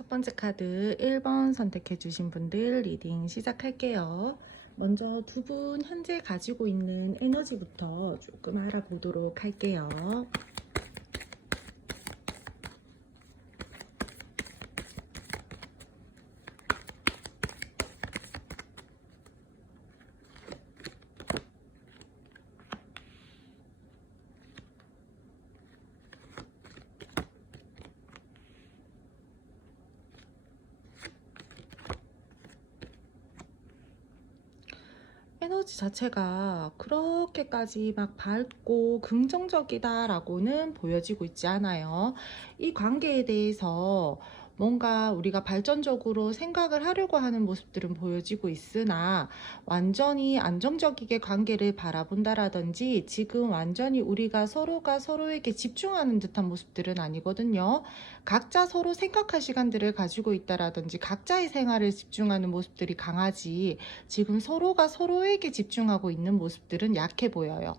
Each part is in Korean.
첫 번째 카드 1번 선택해 주신 분들 리딩 시작할게요. 먼저 두 분 현재 가지고 있는 에너지부터 조금 알아보도록 할게요. 에너지 자체가 그렇게까지 막 밝고 긍정적이다라고는 보여지고 있지 않아요. 이 관계에 대해서 뭔가 우리가 발전적으로 생각을 하려고 하는 모습들은 보여지고 있으나 완전히 안정적이게 관계를 바라본다라든지 지금 완전히 우리가 서로가 서로에게 집중하는 듯한 모습들은 아니거든요. 각자 서로 생각할 시간들을 가지고 있다라든지 각자의 생활을 집중하는 모습들이 강하지 지금 서로가 서로에게 집중하고 있는 모습들은 약해 보여요.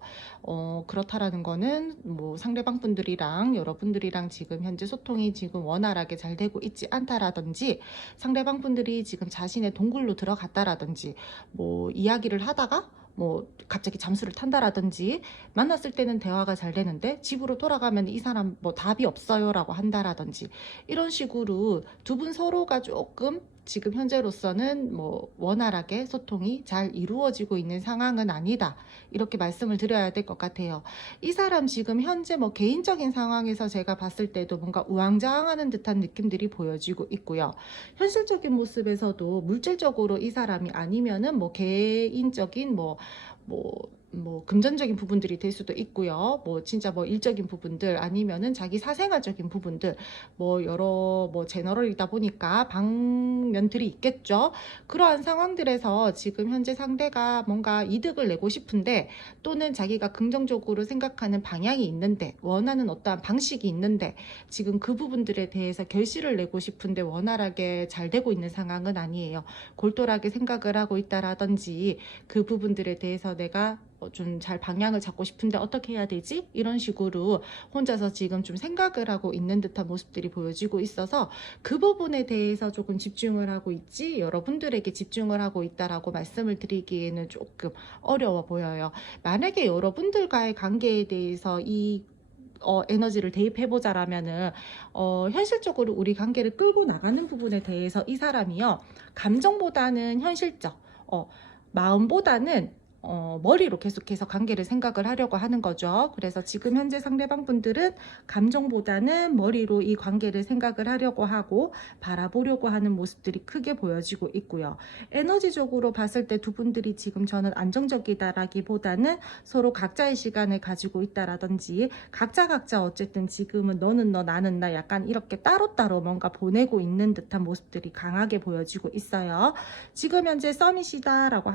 그렇다라는 거는 뭐 상대방 분들이랑 여러분들이랑 지금 현재 소통이 지금 원활하게 잘 되고 있지 않다라든지 상대방 분들이 지금 자신의 동굴로 들어갔다라든지 뭐 이야기를 하다가 뭐 갑자기 잠수를 탄다라든지 만났을 때는 대화가 잘 되는데 집으로 돌아가면 이 사람 뭐 답이 없어요 라고 한다라든지 이런 식으로 두 분 서로가 조금 지금 현재로서는 뭐 원활하게 소통이 잘 이루어지고 있는 상황은 아니다 이렇게 말씀을 드려야 될 것 같아요. 이 사람 지금 현재 뭐 개인적인 상황에서 제가 봤을 때도 뭔가 우왕좌왕하는 듯한 느낌들이 보여지고 있고요. 현실적인 모습에서도 물질적으로 이 사람이 아니면은 뭐 개인적인 뭐 금전적인 부분들이 될 수도 있고요. 뭐 진짜 뭐 일적인 부분들 아니면은 자기 사생활적인 부분들 뭐 여러 뭐 제너럴이다 보니까 방면들이 있겠죠. 그러한 상황들에서 지금 현재 상대가 뭔가 이득을 내고 싶은데 또는 자기가 긍정적으로 생각하는 방향이 있는데 원하는 어떠한 방식이 있는데 지금 그 부분들에 대해서 결실을 내고 싶은데 원활하게 잘 되고 있는 상황은 아니에요. 골똘하게 생각을 하고 있다라든지 그 부분들에 대해서 내가 좀 잘 방향을 잡고 싶은데 어떻게 해야 되지? 이런 식으로 혼자서 지금 좀 생각을 하고 있는 듯한 모습들이 보여지고 있어서 그 부분에 대해서 조금 집중을 하고 있지 여러분들에게 집중을 하고 있다라고 말씀을 드리기에는 조금 어려워 보여요. 만약에 여러분들과의 관계에 대해서 이 에너지를 대입해보자라면은 현실적으로 우리 관계를 끌고 나가는 부분에 대해서 이 사람이요 감정보다는 현실적 마음보다는 머리로 계속해서 관계를 생각을 하려고 하는 거죠. 그래서 지금 현재 상대방 분들은 감정보다는 머리로 이 관계를 생각을 하려고 하고 바라보려고 하는 모습들이 크게 보여지고 있고요. 에너지적으로 봤을 때 두 분들이 지금 저는 안정적이다라기보다는 서로 각자의 시간을 가지고 있다라든지 각자 어쨌든 지금은 너는 너 나는 나 약간 이렇게 따로따로 뭔가 보내고 있는 듯한 모습들이 강하게 보여지고 있어요. 지금 현재 썸이시다라고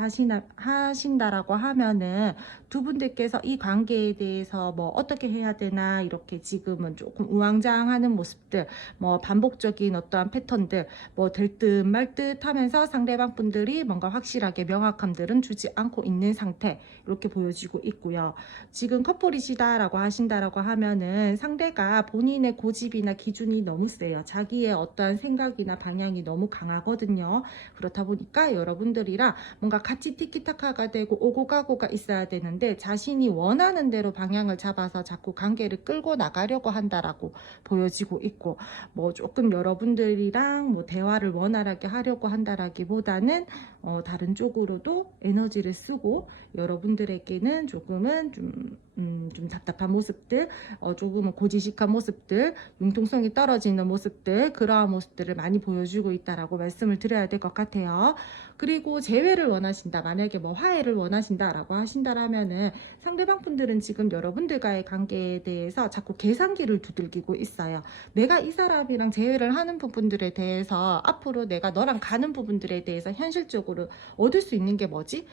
하신다라고 하면은 두 분들께서 이 관계에 대해서 뭐 어떻게 해야 되나 이렇게 지금은 조금 우왕좌왕하는 모습들 뭐 반복적인 어떠한 패턴들 뭐 될 듯 말 듯 하면서 상대방 분들이 뭔가 확실하게 명확함들은 주지 않고 있는 상태 이렇게 보여지고 있고요. 지금 커플이시다라고 하신다라고 하면은 상대가 본인의 고집이나 기준이 너무 세요. 자기의 어떠한 생각이나 방향이 너무 강하거든요. 그렇다 보니까 여러분들이랑 뭔가 같이 티키타카가 되고 오고 가고가 있어야 되는데 자신이 원하는 대로 방향을 잡아서 자꾸 관계를 끌고 나가려고 한다라고 보여지고 있고 뭐 조금 여러분들이랑 뭐 대화를 원활하게 하려고 한다라기보다는 다른 쪽으로도 에너지를 쓰고 여러분들에게는 조금은 좀 답답한 모습들, 조금은 고지식한 모습들, 융통성이 떨어지는 모습들, 그러한 모습들을 많이 보여주고 있다라고 말씀을 드려야 될 것 같아요. 그리고 재회를 원하신다, 만약에 뭐 화해를 원하신다라고 하신다라면은 상대방 분들은 지금 여러분들과의 관계에 대해서 자꾸 계산기를 두들기고 있어요. 내가 이 사람이랑 재회를 하는 부분들에 대해서 앞으로 내가 너랑 가는 부분들에 대해서 현실적으로 얻을 수 있는 게 뭐지?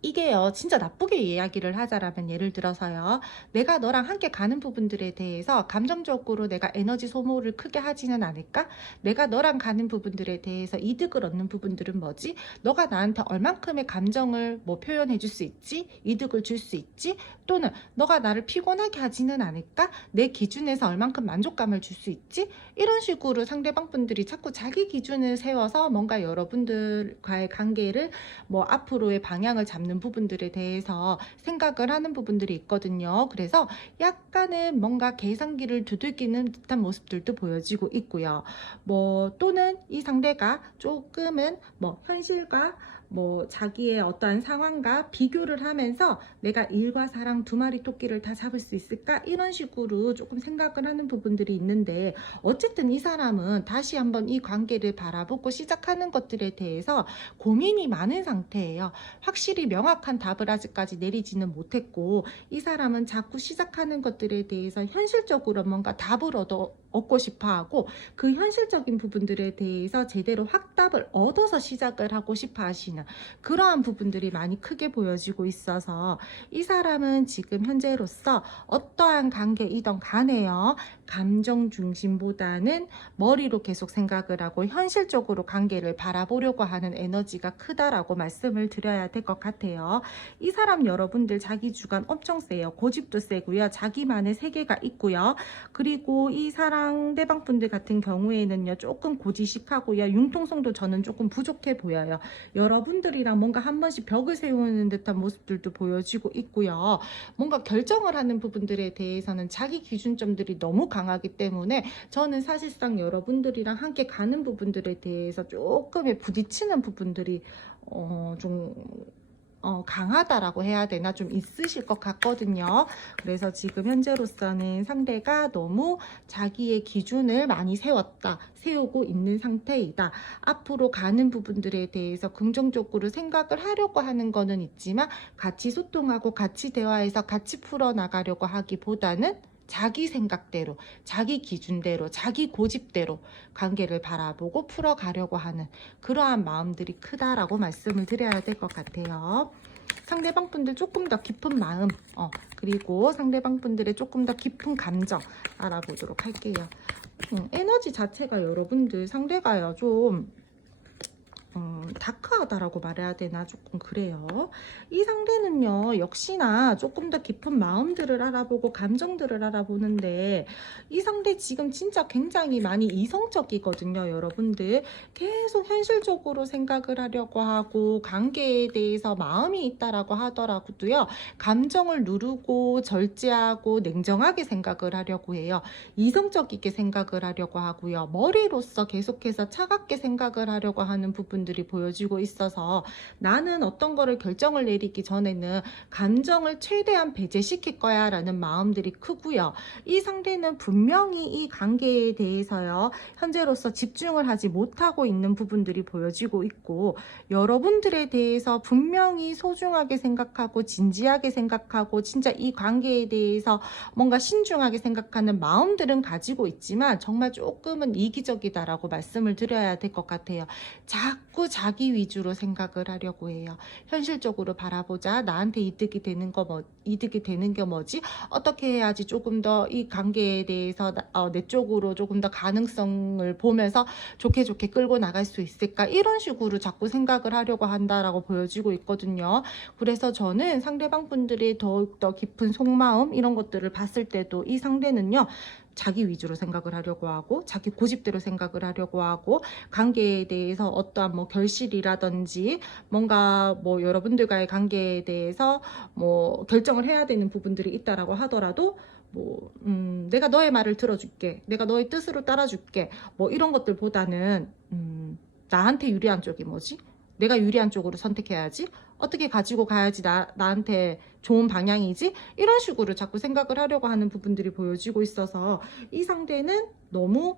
이게요, 진짜 나쁘게 이야기를 하자라면 예를 들어서요, 내가 너랑 함께 가는 부분들에 대해서 감정적으로 내가 에너지 소모를 크게 하지는 않을까? 내가 너랑 가는 부분들에 대해서 이득을 얻는 부분들은 뭐지? 너가 나한테 얼만큼의 감정을 뭐 표현해 줄 수 있지? 이득을 줄 수 있지? 또는 너가 나를 피곤하게 하지는 않을까? 내 기준에서 얼만큼 만족감을 줄 수 있지? 이런 식으로 상대방 분들이 자꾸 자기 기준을 세워서 뭔가 여러분들과의 관계를 뭐 앞으로의 방향을 잡는 부분들에 대해서 생각을 하는 부분들이 있거든요. 그래서 약간은 뭔가 계산기를 두들기는 듯한 모습들도 보여지고 있고요. 뭐 또는 이 상대가 조금은 뭐 현실과 뭐 자기의 어떠한 상황과 비교를 하면서 내가 일과 사랑 두 마리 토끼를 다 잡을 수 있을까? 이런 식으로 조금 생각을 하는 부분들이 있는데, 어쨌든 이 사람은 다시 한번 이 관계를 바라보고 시작하는 것들에 대해서 고민이 많은 상태예요. 확실히 명확한 답을 아직까지 내리지는 못했고, 이 사람은 자꾸 시작하는 것들에 대해서 현실적으로 뭔가 답을 얻고 싶어 하고, 그 현실적인 부분들에 대해서 제대로 확답을 얻어서 시작을 하고 싶어 하시는 그러한 부분들이 많이 크게 보여지고 있어서, 이 사람은 지금 현재로서 어떠한 관계이던 간에요, 감정 중심보다는 머리로 계속 생각을 하고 현실적으로 관계를 바라보려고 하는 에너지가 크다라고 말씀을 드려야 될 것 같아요. 이 사람 여러분들 자기 주관 엄청 세요. 고집도 세고요. 자기만의 세계가 있고요. 그리고 이 상대방 분들 같은 경우에는요, 조금 고지식하고요. 융통성도 저는 조금 부족해 보여요. 여러분들이랑 뭔가 한 번씩 벽을 세우는 듯한 모습들도 보여지고 있고요. 뭔가 결정을 하는 부분들에 대해서는 자기 기준점들이 너무 강하기 때문에 저는 사실상 여러분들이랑 함께 가는 부분들에 대해서 조금의 부딪히는 부분들이 좀 강하다라고 해야 되나, 좀 있으실 것 같거든요. 그래서 지금 현재로서는 상대가 너무 자기의 기준을 많이 세우고 있는 상태이다. 앞으로 가는 부분들에 대해서 긍정적으로 생각을 하려고 하는 거는 있지만, 같이 소통하고 같이 대화해서 같이 풀어나가려고 하기보다는 자기 생각대로, 자기 기준대로, 자기 고집대로 관계를 바라보고 풀어가려고 하는 그러한 마음들이 크다라고 말씀을 드려야 될 것 같아요. 상대방 분들 조금 더 깊은 마음, 그리고 상대방 분들의 조금 더 깊은 감정 알아보도록 할게요. 에너지 자체가 여러분들 상대가요, 좀 다크하다라고 말해야 되나, 조금 그래요. 이 상대는요, 역시나 조금 더 깊은 마음들을 알아보고 감정들을 알아보는데, 이 상대 지금 진짜 굉장히 많이 이성적이거든요. 여러분들 계속 현실적으로 생각을 하려고 하고, 관계에 대해서 마음이 있다라고 하더라도요, 감정을 누르고 절제하고 냉정하게 생각을 하려고 해요. 이성적이게 생각을 하려고 하고요. 머리로서 계속해서 차갑게 생각을 하려고 하는 부분들이 보여지고 있어서, 나는 어떤 거를 결정을 내리기 전에는 감정을 최대한 배제시킬 거야 라는 마음들이 크고요. 이 상대는 분명히 이 관계에 대해서요, 현재로서 집중을 하지 못하고 있는 부분들이 보여지고 있고, 여러분들에 대해서 분명히 소중하게 생각하고 진지하게 생각하고 진짜 이 관계에 대해서 뭔가 신중하게 생각하는 마음들은 가지고 있지만, 정말 조금은 이기적이다라고 말씀을 드려야 될 것 같아요. 자꾸 자기 위주로 생각을 하려고 해요. 현실적으로 바라보자. 나한테 이득이 되는 게 뭐지? 어떻게 해야지 조금 더 이 관계에 대해서 내 쪽으로 조금 더 가능성을 보면서 좋게 끌고 나갈 수 있을까? 이런 식으로 자꾸 생각을 하려고 한다라고 보여지고 있거든요. 그래서 저는 상대방 분들이 더욱더 깊은 속마음 이런 것들을 봤을 때도, 이 상대는요, 자기 위주로 생각을 하려고 하고 자기 고집대로 생각을 하려고 하고, 관계에 대해서 어떠한 뭐 결실이라든지 뭔가 뭐 여러분들과의 관계에 대해서 뭐 결정을 해야 되는 부분들이 있다라고 하더라도, 뭐 내가 너의 말을 들어줄게, 내가 너의 뜻으로 따라줄게, 뭐 이런 것들보다는 나한테 유리한 쪽이 뭐지? 내가 유리한 쪽으로 선택해야지, 어떻게 가지고 가야지 나한테 좋은 방향이지, 이런 식으로 자꾸 생각을 하려고 하는 부분들이 보여지고 있어서, 이 상대는 너무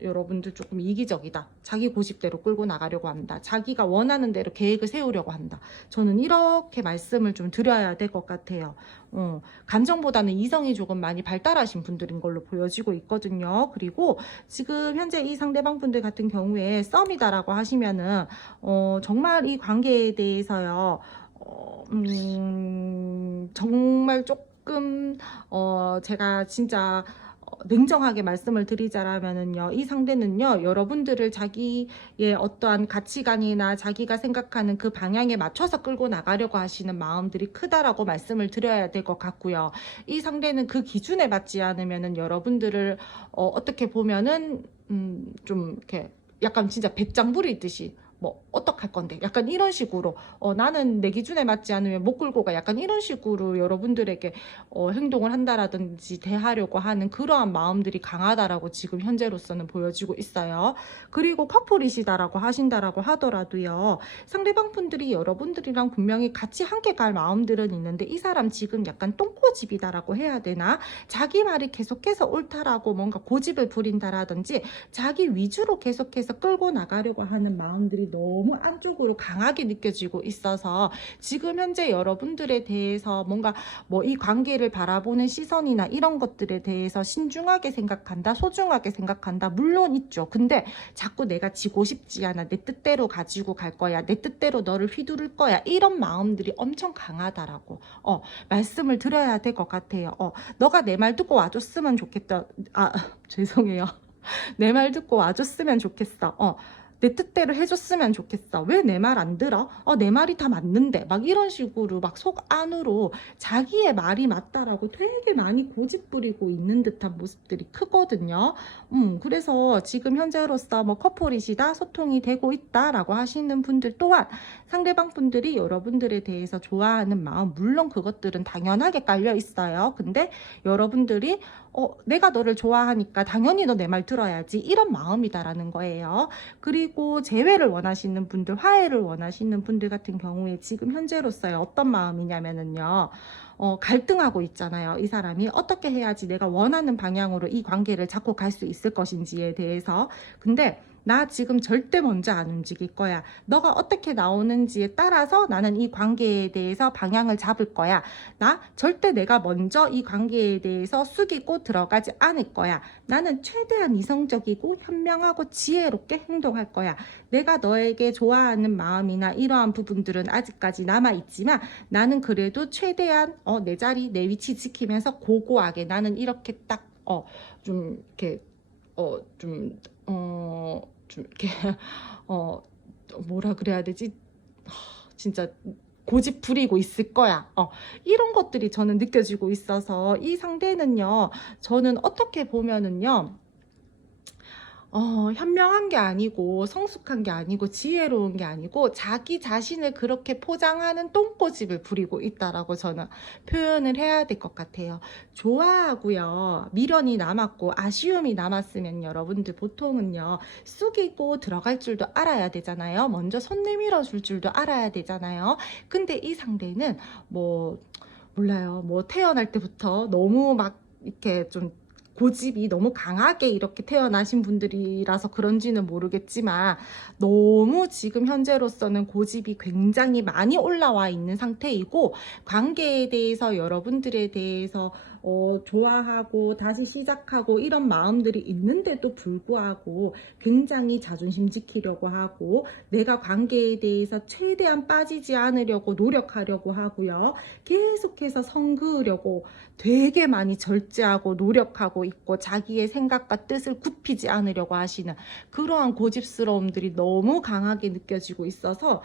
여러분들 조금 이기적이다. 자기 고집대로 끌고 나가려고 한다. 자기가 원하는 대로 계획을 세우려고 한다. 저는 이렇게 말씀을 좀 드려야 될 것 같아요. 감정보다는 이성이 조금 많이 발달하신 분들인 걸로 보여지고 있거든요. 그리고 지금 현재 이 상대방 분들 같은 경우에 썸이다라고 하시면은 정말 이 관계에 대해서요, 정말 조금 제가 진짜 냉정하게 말씀을 드리자면은요, 이 상대는요, 여러분들을 자기의 어떠한 가치관이나 자기가 생각하는 그 방향에 맞춰서 끌고 나가려고 하시는 마음들이 크다라고 말씀을 드려야 될 것 같고요. 이 상대는 그 기준에 맞지 않으면은 여러분들을 어떻게 보면은 좀 이렇게 약간 진짜 배짱 부리듯이 뭐 어떡할 건데 약간 이런 식으로 나는 내 기준에 맞지 않으면 못 끌고 가, 약간 이런 식으로 여러분들에게 행동을 한다라든지 대하려고 하는 그러한 마음들이 강하다라고 지금 현재로서는 보여지고 있어요. 그리고 커플이시다라고 하신다라고 하더라도요, 상대방 분들이 여러분들이랑 분명히 같이 함께 갈 마음들은 있는데 이 사람 지금 약간 똥꼬집이다라고 해야 되나, 자기 말이 계속해서 옳다라고 뭔가 고집을 부린다라든지 자기 위주로 계속해서 끌고 나가려고 하는 마음들이 너무 안쪽으로 강하게 느껴지고 있어서 지금 현재 여러분들에 대해서 뭔가 뭐 이 관계를 바라보는 시선이나 이런 것들에 대해서 신중하게 생각한다, 소중하게 생각한다, 물론 있죠. 근데 자꾸 내가 지고 싶지 않아, 내 뜻대로 가지고 갈 거야, 내 뜻대로 너를 휘두를 거야, 이런 마음들이 엄청 강하다라고 말씀을 드려야 될 것 같아요. 너가 내 말 듣고 와줬으면 좋겠다. 죄송해요. 내 말 듣고 와줬으면 좋겠어. 내 뜻대로 해줬으면 좋겠어. 왜 내 말 안 들어? 내 말이 다 맞는데. 막 이런 식으로 막 속 안으로 자기의 말이 맞다라고 되게 많이 고집 부리고 있는 듯한 모습들이 크거든요. 그래서 지금 현재로서 뭐 커플이시다, 소통이 되고 있다라고 하시는 분들 또한 상대방 분들이 여러분들에 대해서 좋아하는 마음, 물론 그것들은 당연하게 깔려 있어요. 근데 여러분들이 내가 너를 좋아하니까 당연히 너 내 말 들어야지, 이런 마음이다라는 거예요. 그리고 재회를 원하시는 분들, 화해를 원하시는 분들 같은 경우에 지금 현재로서의 어떤 마음이냐면은요, 갈등하고 있잖아요. 이 사람이 어떻게 해야지 내가 원하는 방향으로 이 관계를 잡고 갈 수 있을 것인지에 대해서. 근데 나 지금 절대 먼저 안 움직일 거야. 너가 어떻게 나오는지에 따라서 나는 이 관계에 대해서 방향을 잡을 거야. 나 절대 내가 먼저 이 관계에 대해서 숙이고 들어가지 않을 거야. 나는 최대한 이성적이고 현명하고 지혜롭게 행동할 거야. 내가 너에게 좋아하는 마음이나 이러한 부분들은 아직까지 남아있지만 나는 그래도 최대한 내 자리, 내 위치 지키면서 고고하게 나는 이렇게 딱 좀 이렇게 좀 이렇게 뭐라 그래야 되지? 진짜 고집 부리고 있을 거야. 이런 것들이 저는 느껴지고 있어서 이 상대는요, 저는 어떻게 보면은요, 현명한 게 아니고 성숙한 게 아니고 지혜로운 게 아니고 자기 자신을 그렇게 포장하는 똥꼬집을 부리고 있다라고 저는 표현을 해야 될 것 같아요. 좋아하고요, 미련이 남았고 아쉬움이 남았으면 여러분들 보통은요, 숙이고 들어갈 줄도 알아야 되잖아요. 먼저 손 내밀어 줄 줄도 알아야 되잖아요. 근데 이 상대는 뭐 몰라요, 뭐 태어날 때부터 너무 막 이렇게 좀 고집이 너무 강하게 이렇게 태어나신 분들이라서 그런지는 모르겠지만 너무 지금 현재로서는 고집이 굉장히 많이 올라와 있는 상태이고, 관계에 대해서 여러분들에 대해서 좋아하고 다시 시작하고 이런 마음들이 있는데도 불구하고 굉장히 자존심 지키려고 하고 내가 관계에 대해서 최대한 빠지지 않으려고 노력하려고 하고요. 계속해서 성그으려고 되게 많이 절제하고 노력하고 있고 자기의 생각과 뜻을 굽히지 않으려고 하시는 그러한 고집스러움들이 너무 강하게 느껴지고 있어서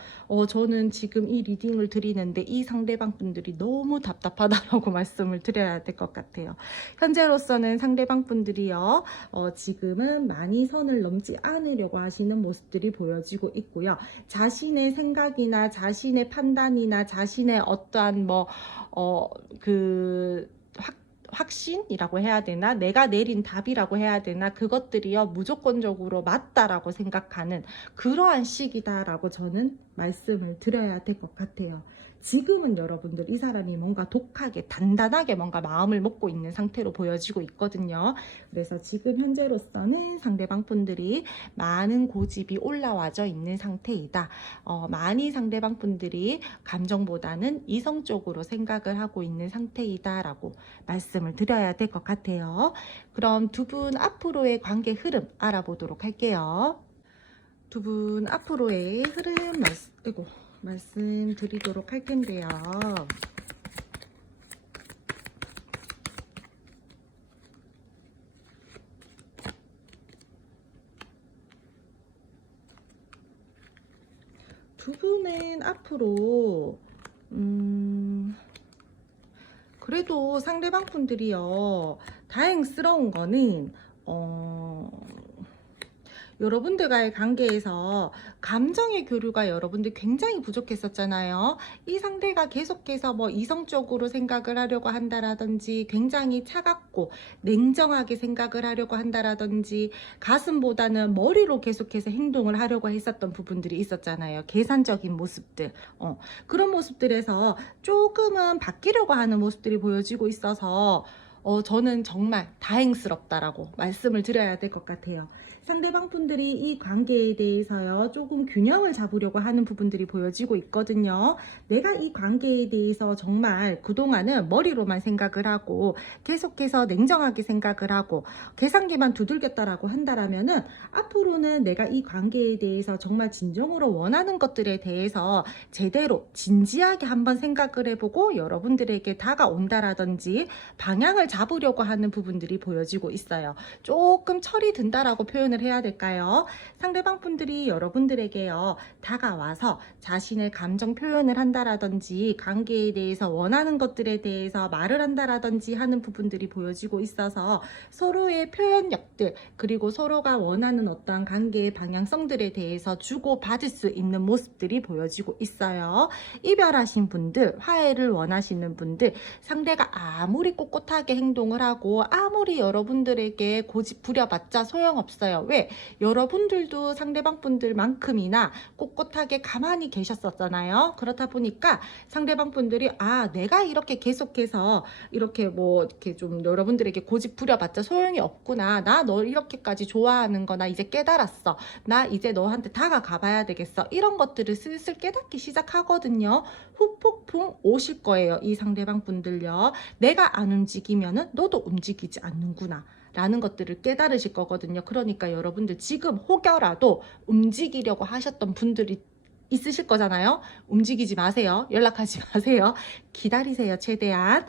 저는 지금 이 리딩을 드리는데 이 상대방 분들이 너무 답답하다라고 말씀을 드려야 될 것 같아요. 현재로서는 상대방 분들이요, 지금은 많이 선을 넘지 않으려고 하시는 모습들이 보여지고 있고요. 자신의 생각이나 자신의 판단이나 자신의 어떠한 확신이라고 해야 되나, 내가 내린 답이라고 해야 되나, 그것들이요 무조건적으로 맞다라고 생각하는 그러한 시기다라고 저는 말씀을 드려야 될 것 같아요. 지금은 여러분들 이 사람이 뭔가 독하게 단단하게 뭔가 마음을 먹고 있는 상태로 보여지고 있거든요. 그래서 지금 현재로서는 상대방 분들이 많은 고집이 올라와져 있는 상태이다. 많이 상대방 분들이 감정보다는 이성적으로 생각을 하고 있는 상태이다 라고 말씀을 드려야 될 것 같아요. 그럼 두 분 앞으로의 관계 흐름 알아보도록 할게요. 두 분 앞으로의 흐름 말씀드리도록 할 텐데요. 두 분은 앞으로 그래도 상대방 분들이요, 다행스러운 거는 여러분들과의 관계에서 감정의 교류가 여러분들 굉장히 부족했었잖아요. 이 상대가 계속해서 뭐 이성적으로 생각을 하려고 한다라든지, 굉장히 차갑고 냉정하게 생각을 하려고 한다라든지, 가슴보다는 머리로 계속해서 행동을 하려고 했었던 부분들이 있었잖아요. 계산적인 모습들. 그런 모습들에서 조금은 바뀌려고 하는 모습들이 보여지고 있어서 저는 정말 다행스럽다라고 말씀을 드려야 될 것 같아요. 상대방 분들이 이 관계에 대해서요, 조금 균형을 잡으려고 하는 부분들이 보여지고 있거든요. 내가 이 관계에 대해서 정말 그동안은 머리로만 생각을 하고 계속해서 냉정하게 생각을 하고 계산기만 두들겼다라고 한다라면은, 앞으로는 내가 이 관계에 대해서 정말 진정으로 원하는 것들에 대해서 제대로 진지하게 한번 생각을 해보고 여러분들에게 다가온다라든지 방향을 잡으려고 하는 부분들이 보여지고 있어요. 조금 철이 든다라고 표현을 해야 될까요? 상대방 분들이 여러분들에게요, 다가와서 자신의 감정 표현을 한다라든지, 관계에 대해서 원하는 것들에 대해서 말을 한다라든지 하는 부분들이 보여지고 있어서, 서로의 표현력들, 그리고 서로가 원하는 어떠한 관계의 방향성들에 대해서 주고받을 수 있는 모습들이 보여지고 있어요. 이별하신 분들, 화해를 원하시는 분들, 상대가 아무리 꼿꼿하게 행동을 하고 아무리 여러분들에게 고집 부려봤자 소용없어요. 왜? 여러분들도 상대방 분들만큼이나 꼿꼿하게 가만히 계셨었잖아요. 그렇다 보니까 상대방 분들이 내가 이렇게 계속해서 이렇게 뭐 이렇게 좀 여러분들에게 고집 부려봤자 소용이 없구나, 나 너 이렇게까지 좋아하는 거 나 이제 깨달았어, 나 이제 너한테 다가가 봐야 되겠어, 이런 것들을 슬슬 깨닫기 시작하거든요. 후폭풍 오실 거예요. 이 상대방 분들요, 내가 안 움직이면은 너도 움직이지 않는구나 라는 것들을 깨달으실 거거든요. 그러니까 여러분들 지금 혹여라도 움직이려고 하셨던 분들이 있으실 거잖아요. 움직이지 마세요. 연락하지 마세요. 기다리세요. 최대한.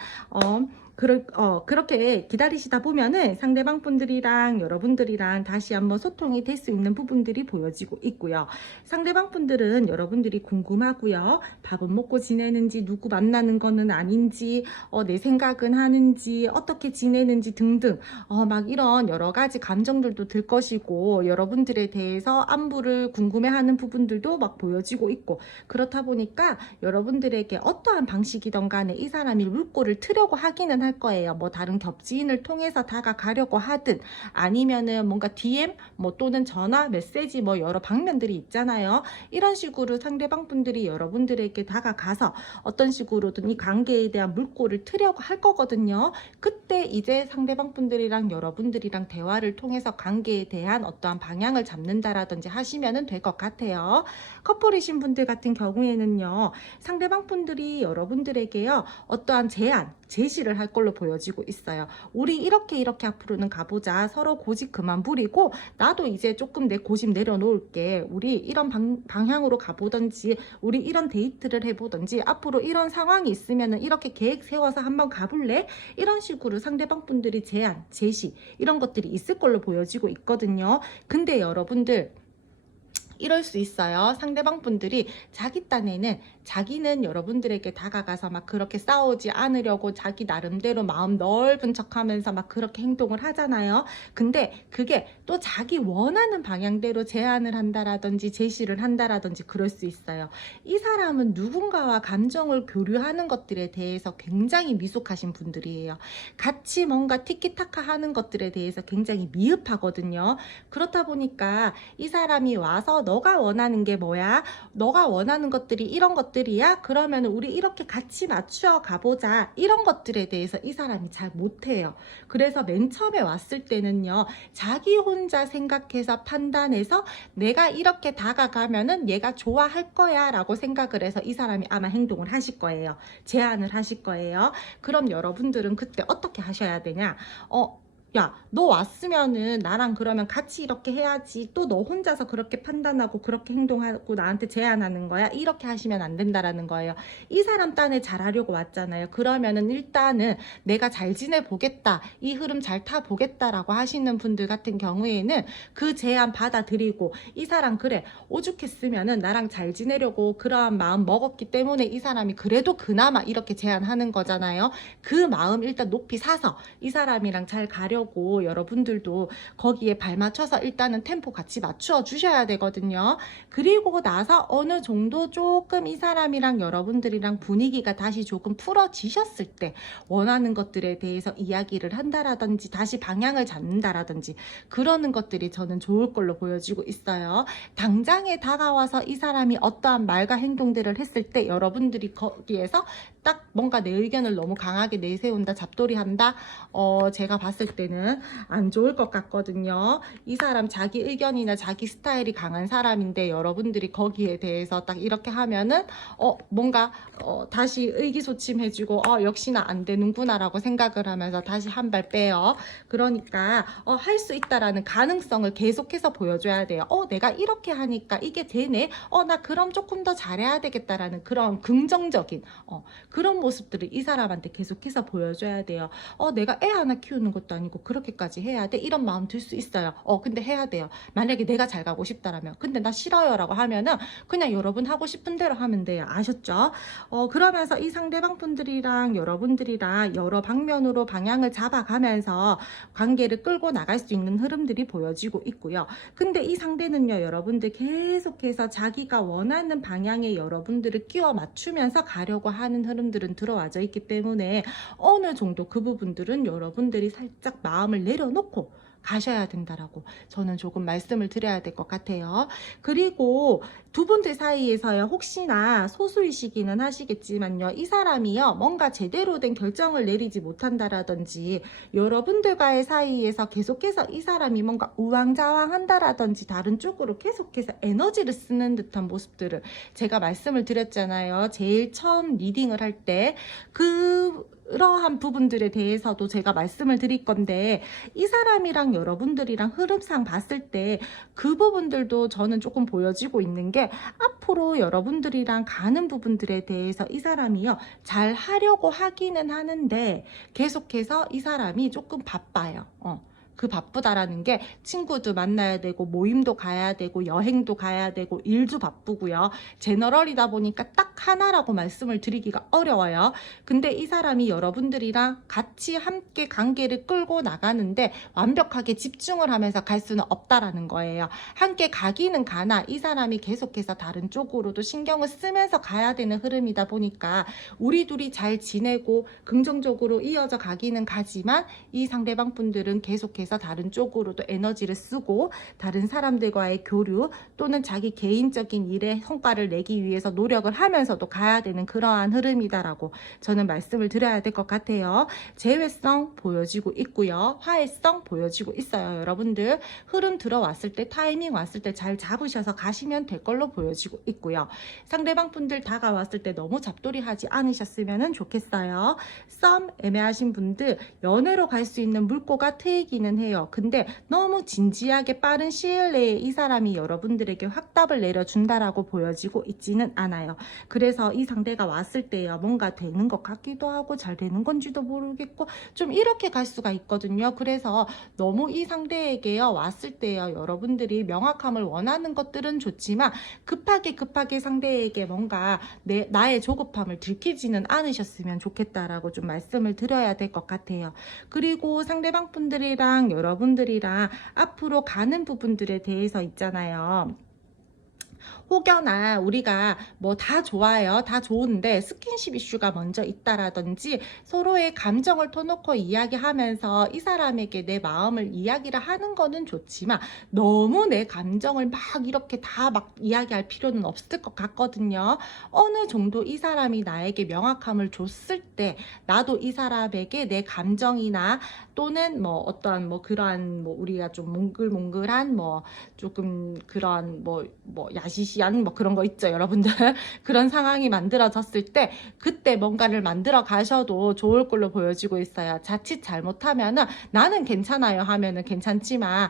그렇게 기다리시다 보면은 상대방 분들이랑 여러분들이랑 다시 한번 소통이 될 수 있는 부분들이 보여지고 있고요. 상대방 분들은 여러분들이 궁금하고요. 밥은 먹고 지내는지, 누구 만나는 거는 아닌지, 내 생각은 하는지, 어떻게 지내는지 등등, 막 이런 여러 가지 감정들도 들 것이고, 여러분들에 대해서 안부를 궁금해하는 부분들도 막 보여지고 있고, 그렇다 보니까 여러분들에게 어떠한 방식이든 간에 이 사람이 물꼬를 트려고 하기는 할 거예요. 뭐 다른 겹지인을 통해서 다가가려고 하든, 아니면은 뭔가 DM 뭐 또는 전화, 메시지, 뭐 여러 방면들이 있잖아요. 이런 식으로 상대방 분들이 여러분들에게 다가가서 어떤 식으로든 이 관계에 대한 물꼬를 트려고 할 거거든요. 그때 이제 상대방 분들이랑 여러분들이랑 대화를 통해서 관계에 대한 어떠한 방향을 잡는다라든지 하시면은 될 것 같아요. 커플이신 분들 같은 경우에는요, 상대방 분들이 여러분들에게요, 어떠한 제안, 제시를 할 걸로 보여지고 있어요. 우리 이렇게 앞으로는 가보자. 서로 고집 그만 부리고 나도 이제 조금 내 고집 내려놓을게. 우리 이런 방향으로 가보던지, 우리 이런 데이트를 해보던지, 앞으로 이런 상황이 있으면은 이렇게 계획 세워서 한번 가볼래? 이런 식으로 상대방 분들이 제안, 제시 이런 것들이 있을 걸로 보여지고 있거든요. 근데 여러분들 이럴 수 있어요. 상대방 분들이 자기 딴에는 자기는 여러분들에게 다가가서 막 그렇게 싸우지 않으려고 자기 나름대로 마음 넓은 척하면서 막 그렇게 행동을 하잖아요. 근데 그게 또 자기 원하는 방향대로 제안을 한다라든지 제시를 한다라든지 그럴 수 있어요. 이 사람은 누군가와 감정을 교류하는 것들에 대해서 굉장히 미숙하신 분들이에요. 같이 뭔가 티키타카 하는 것들에 대해서 굉장히 미흡하거든요. 그렇다 보니까 이 사람이 와서 너가 원하는 게 뭐야? 너가 원하는 것들이 이런 것들이야? 그러면 우리 이렇게 같이 맞추어 가보자. 이런 것들에 대해서 이 사람이 잘 못해요. 그래서 맨 처음에 왔을 때는요, 자기 혼자 생각해서 판단해서 내가 이렇게 다가가면은 얘가 좋아할 거야 라고 생각을 해서 이 사람이 아마 행동을 하실 거예요. 제안을 하실 거예요. 그럼 여러분들은 그때 어떻게 하셔야 되냐? 야, 너 왔으면은 나랑 그러면 같이 이렇게 해야지. 또 너 혼자서 그렇게 판단하고 그렇게 행동하고 나한테 제안하는 거야? 이렇게 하시면 안 된다라는 거예요. 이 사람 딴에 잘하려고 왔잖아요. 그러면은 일단은 내가 잘 지내보겠다. 이 흐름 잘 타보겠다라고 하시는 분들 같은 경우에는 그 제안 받아들이고 이 사람 그래. 오죽했으면은 나랑 잘 지내려고 그러한 마음 먹었기 때문에 이 사람이 그래도 그나마 이렇게 제안하는 거잖아요. 그 마음 일단 높이 사서 이 사람이랑 잘 가려고 여러분들도 거기에 발맞춰서 일단은 템포 같이 맞추어 주셔야 되거든요. 그리고 나서 어느 정도 조금 이 사람이랑 여러분들이랑 분위기가 다시 조금 풀어지셨을 때 원하는 것들에 대해서 이야기를 한다라든지 다시 방향을 잡는다라든지 그러는 것들이 저는 좋을 걸로 보여지고 있어요. 당장에 다가와서 이 사람이 어떠한 말과 행동들을 했을 때 여러분들이 거기에서 딱 뭔가 내 의견을 너무 강하게 내세운다, 잡돌이한다, 제가 봤을 때는 안 좋을 것 같거든요. 이 사람 자기 의견이나 자기 스타일이 강한 사람인데 여러분들이 거기에 대해서 딱 이렇게 하면은 뭔가 다시 의기소침해지고 역시나 안 되는구나 라고 생각을 하면서 다시 한 발 빼요. 그러니까 할 수 있다라는 가능성을 계속해서 보여줘야 돼요. 내가 이렇게 하니까 이게 되네. 나 그럼 조금 더 잘해야 되겠다라는 그런 긍정적인 그런 모습들을 이 사람한테 계속해서 보여줘야 돼요. 내가 애 하나 키우는 것도 아니고 그렇게까지 해야 돼? 이런 마음 들 수 있어요. 근데 해야 돼요. 만약에 내가 잘 가고 싶다라면. 근데 나 싫어요 라고 하면은 그냥 여러분 하고 싶은 대로 하면 돼요. 아셨죠? 그러면서 이 상대방 분들이랑 여러분들이랑 여러 방면으로 방향을 잡아가면서 관계를 끌고 나갈 수 있는 흐름들이 보여지고 있고요. 근데 이 상대는요, 여러분들 계속해서 자기가 원하는 방향에 여러분들을 끼워 맞추면서 가려고 하는 흐름들은 들어와져 있기 때문에 어느 정도 그 부분들은 여러분들이 살짝 마음을 내려놓고 가셔야 된다라고 저는 조금 말씀을 드려야 될 것 같아요. 그리고 두 분들 사이에서요, 혹시나 소수이시기는 하시겠지만요, 이 사람이요 뭔가 제대로 된 결정을 내리지 못한다라든지 여러분들과의 사이에서 계속해서 이 사람이 뭔가 우왕좌왕한다라든지 다른 쪽으로 계속해서 에너지를 쓰는 듯한 모습들을 제가 말씀을 드렸잖아요. 제일 처음 리딩을 할 때 그러한 부분들에 대해서도 제가 말씀을 드릴 건데, 이 사람이랑 여러분들이랑 흐름상 봤을 때 그 부분들도 저는 조금 보여지고 있는 게, 앞으로 여러분들이랑 가는 부분들에 대해서 이 사람이요 잘 하려고 하기는 하는데 계속해서 이 사람이 조금 바빠요. 그 바쁘다라는 게 친구도 만나야 되고 모임도 가야 되고 여행도 가야 되고 일도 바쁘고요. 제너럴이다 보니까 딱 하나라고 말씀을 드리기가 어려워요. 근데 이 사람이 여러분들이랑 같이 함께 관계를 끌고 나가는데 완벽하게 집중을 하면서 갈 수는 없다라는 거예요. 함께 가기는 가나 이 사람이 계속해서 다른 쪽으로도 신경을 쓰면서 가야 되는 흐름이다 보니까 우리 둘이 잘 지내고 긍정적으로 이어져 가기는 가지만 이 상대방 분들은 계속해서 다른 쪽으로도 에너지를 쓰고 다른 사람들과의 교류 또는 자기 개인적인 일에 성과를 내기 위해서 노력을 하면서도 가야 되는 그러한 흐름이다라고 저는 말씀을 드려야 될 것 같아요. 제외성 보여지고 있고요. 화해성 보여지고 있어요. 여러분들 흐름 들어왔을 때, 타이밍 왔을 때 잘 잡으셔서 가시면 될 걸로 보여지고 있고요. 상대방 분들 다가왔을 때 너무 잡돌이 하지 않으셨으면 좋겠어요. 썸 애매하신 분들 연애로 갈 수 있는 물꼬가 트이기는 해요. 근데 너무 진지하게 빠른 시일 내에 이 사람이 여러분들에게 확답을 내려준다라고 보여지고 있지는 않아요. 그래서 이 상대가 왔을 때요 뭔가 되는 것 같기도 하고 잘 되는 건지도 모르겠고 좀 이렇게 갈 수가 있거든요. 그래서 너무 이 상대에게요 왔을 때요 여러분들이 명확함을 원하는 것들은 좋지만 급하게 상대에게 뭔가 나의 조급함을 들키지는 않으셨으면 좋겠다라고 좀 말씀을 드려야 될 것 같아요. 그리고 상대방 분들이랑 여러분들이랑 앞으로 가는 부분들에 대해서 있잖아요. 혹여나 우리가 뭐 다 좋아요. 다 좋은데 스킨십 이슈가 먼저 있다라든지 서로의 감정을 터놓고 이야기하면서 이 사람에게 내 마음을 이야기를 하는 거는 좋지만 너무 내 감정을 막 이렇게 다 막 이야기할 필요는 없을 것 같거든요. 어느 정도 이 사람이 나에게 명확함을 줬을 때 나도 이 사람에게 내 감정이나 또는 뭐 어떠한 뭐 그러한 뭐 우리가 좀 몽글몽글한 뭐 조금 그런 뭐 야시시 아시안 뭐 그런 거 있죠, 여러분들. 그런 상황이 만들어졌을 때 그때 뭔가를 만들어 가셔도 좋을 걸로 보여지고 있어요. 자칫 잘못하면은 나는 괜찮아요 하면은 괜찮지만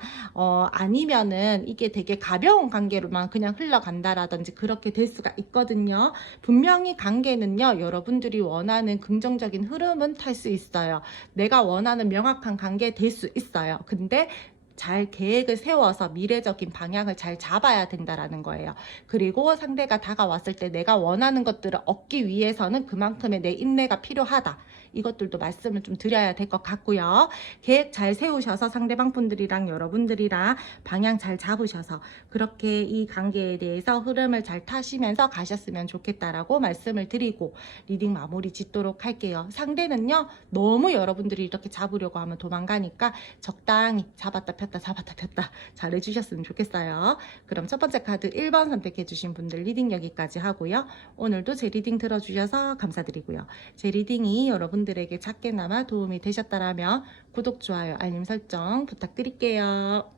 아니면은 이게 되게 가벼운 관계로만 그냥 흘러간다라든지 그렇게 될 수가 있거든요. 분명히 관계는요, 여러분들이 원하는 긍정적인 흐름은 탈 수 있어요. 내가 원하는 명확한 관계 될 수 있어요. 근데 잘 계획을 세워서 미래적인 방향을 잘 잡아야 된다라는 거예요. 그리고 상대가 다가왔을 때 내가 원하는 것들을 얻기 위해서는 그만큼의 내 인내가 필요하다. 이것들도 말씀을 좀 드려야 될 것 같고요. 계획 잘 세우셔서 상대방 분들이랑 여러분들이랑 방향 잘 잡으셔서 그렇게 이 관계에 대해서 흐름을 잘 타시면서 가셨으면 좋겠다라고 말씀을 드리고 리딩 마무리 짓도록 할게요. 상대는요, 너무 여러분들이 이렇게 잡으려고 하면 도망가니까 적당히 잡았다 폈다 잡았다 폈다 잘 해주셨으면 좋겠어요. 그럼 첫 번째 카드 1번 선택해 주신 분들 리딩 여기까지 하고요. 오늘도 제 리딩 들어주셔서 감사드리고요. 제 리딩이 여러분들에게 작게나마 도움이 되셨다라면 구독, 좋아요, 알림 설정 부탁드릴게요.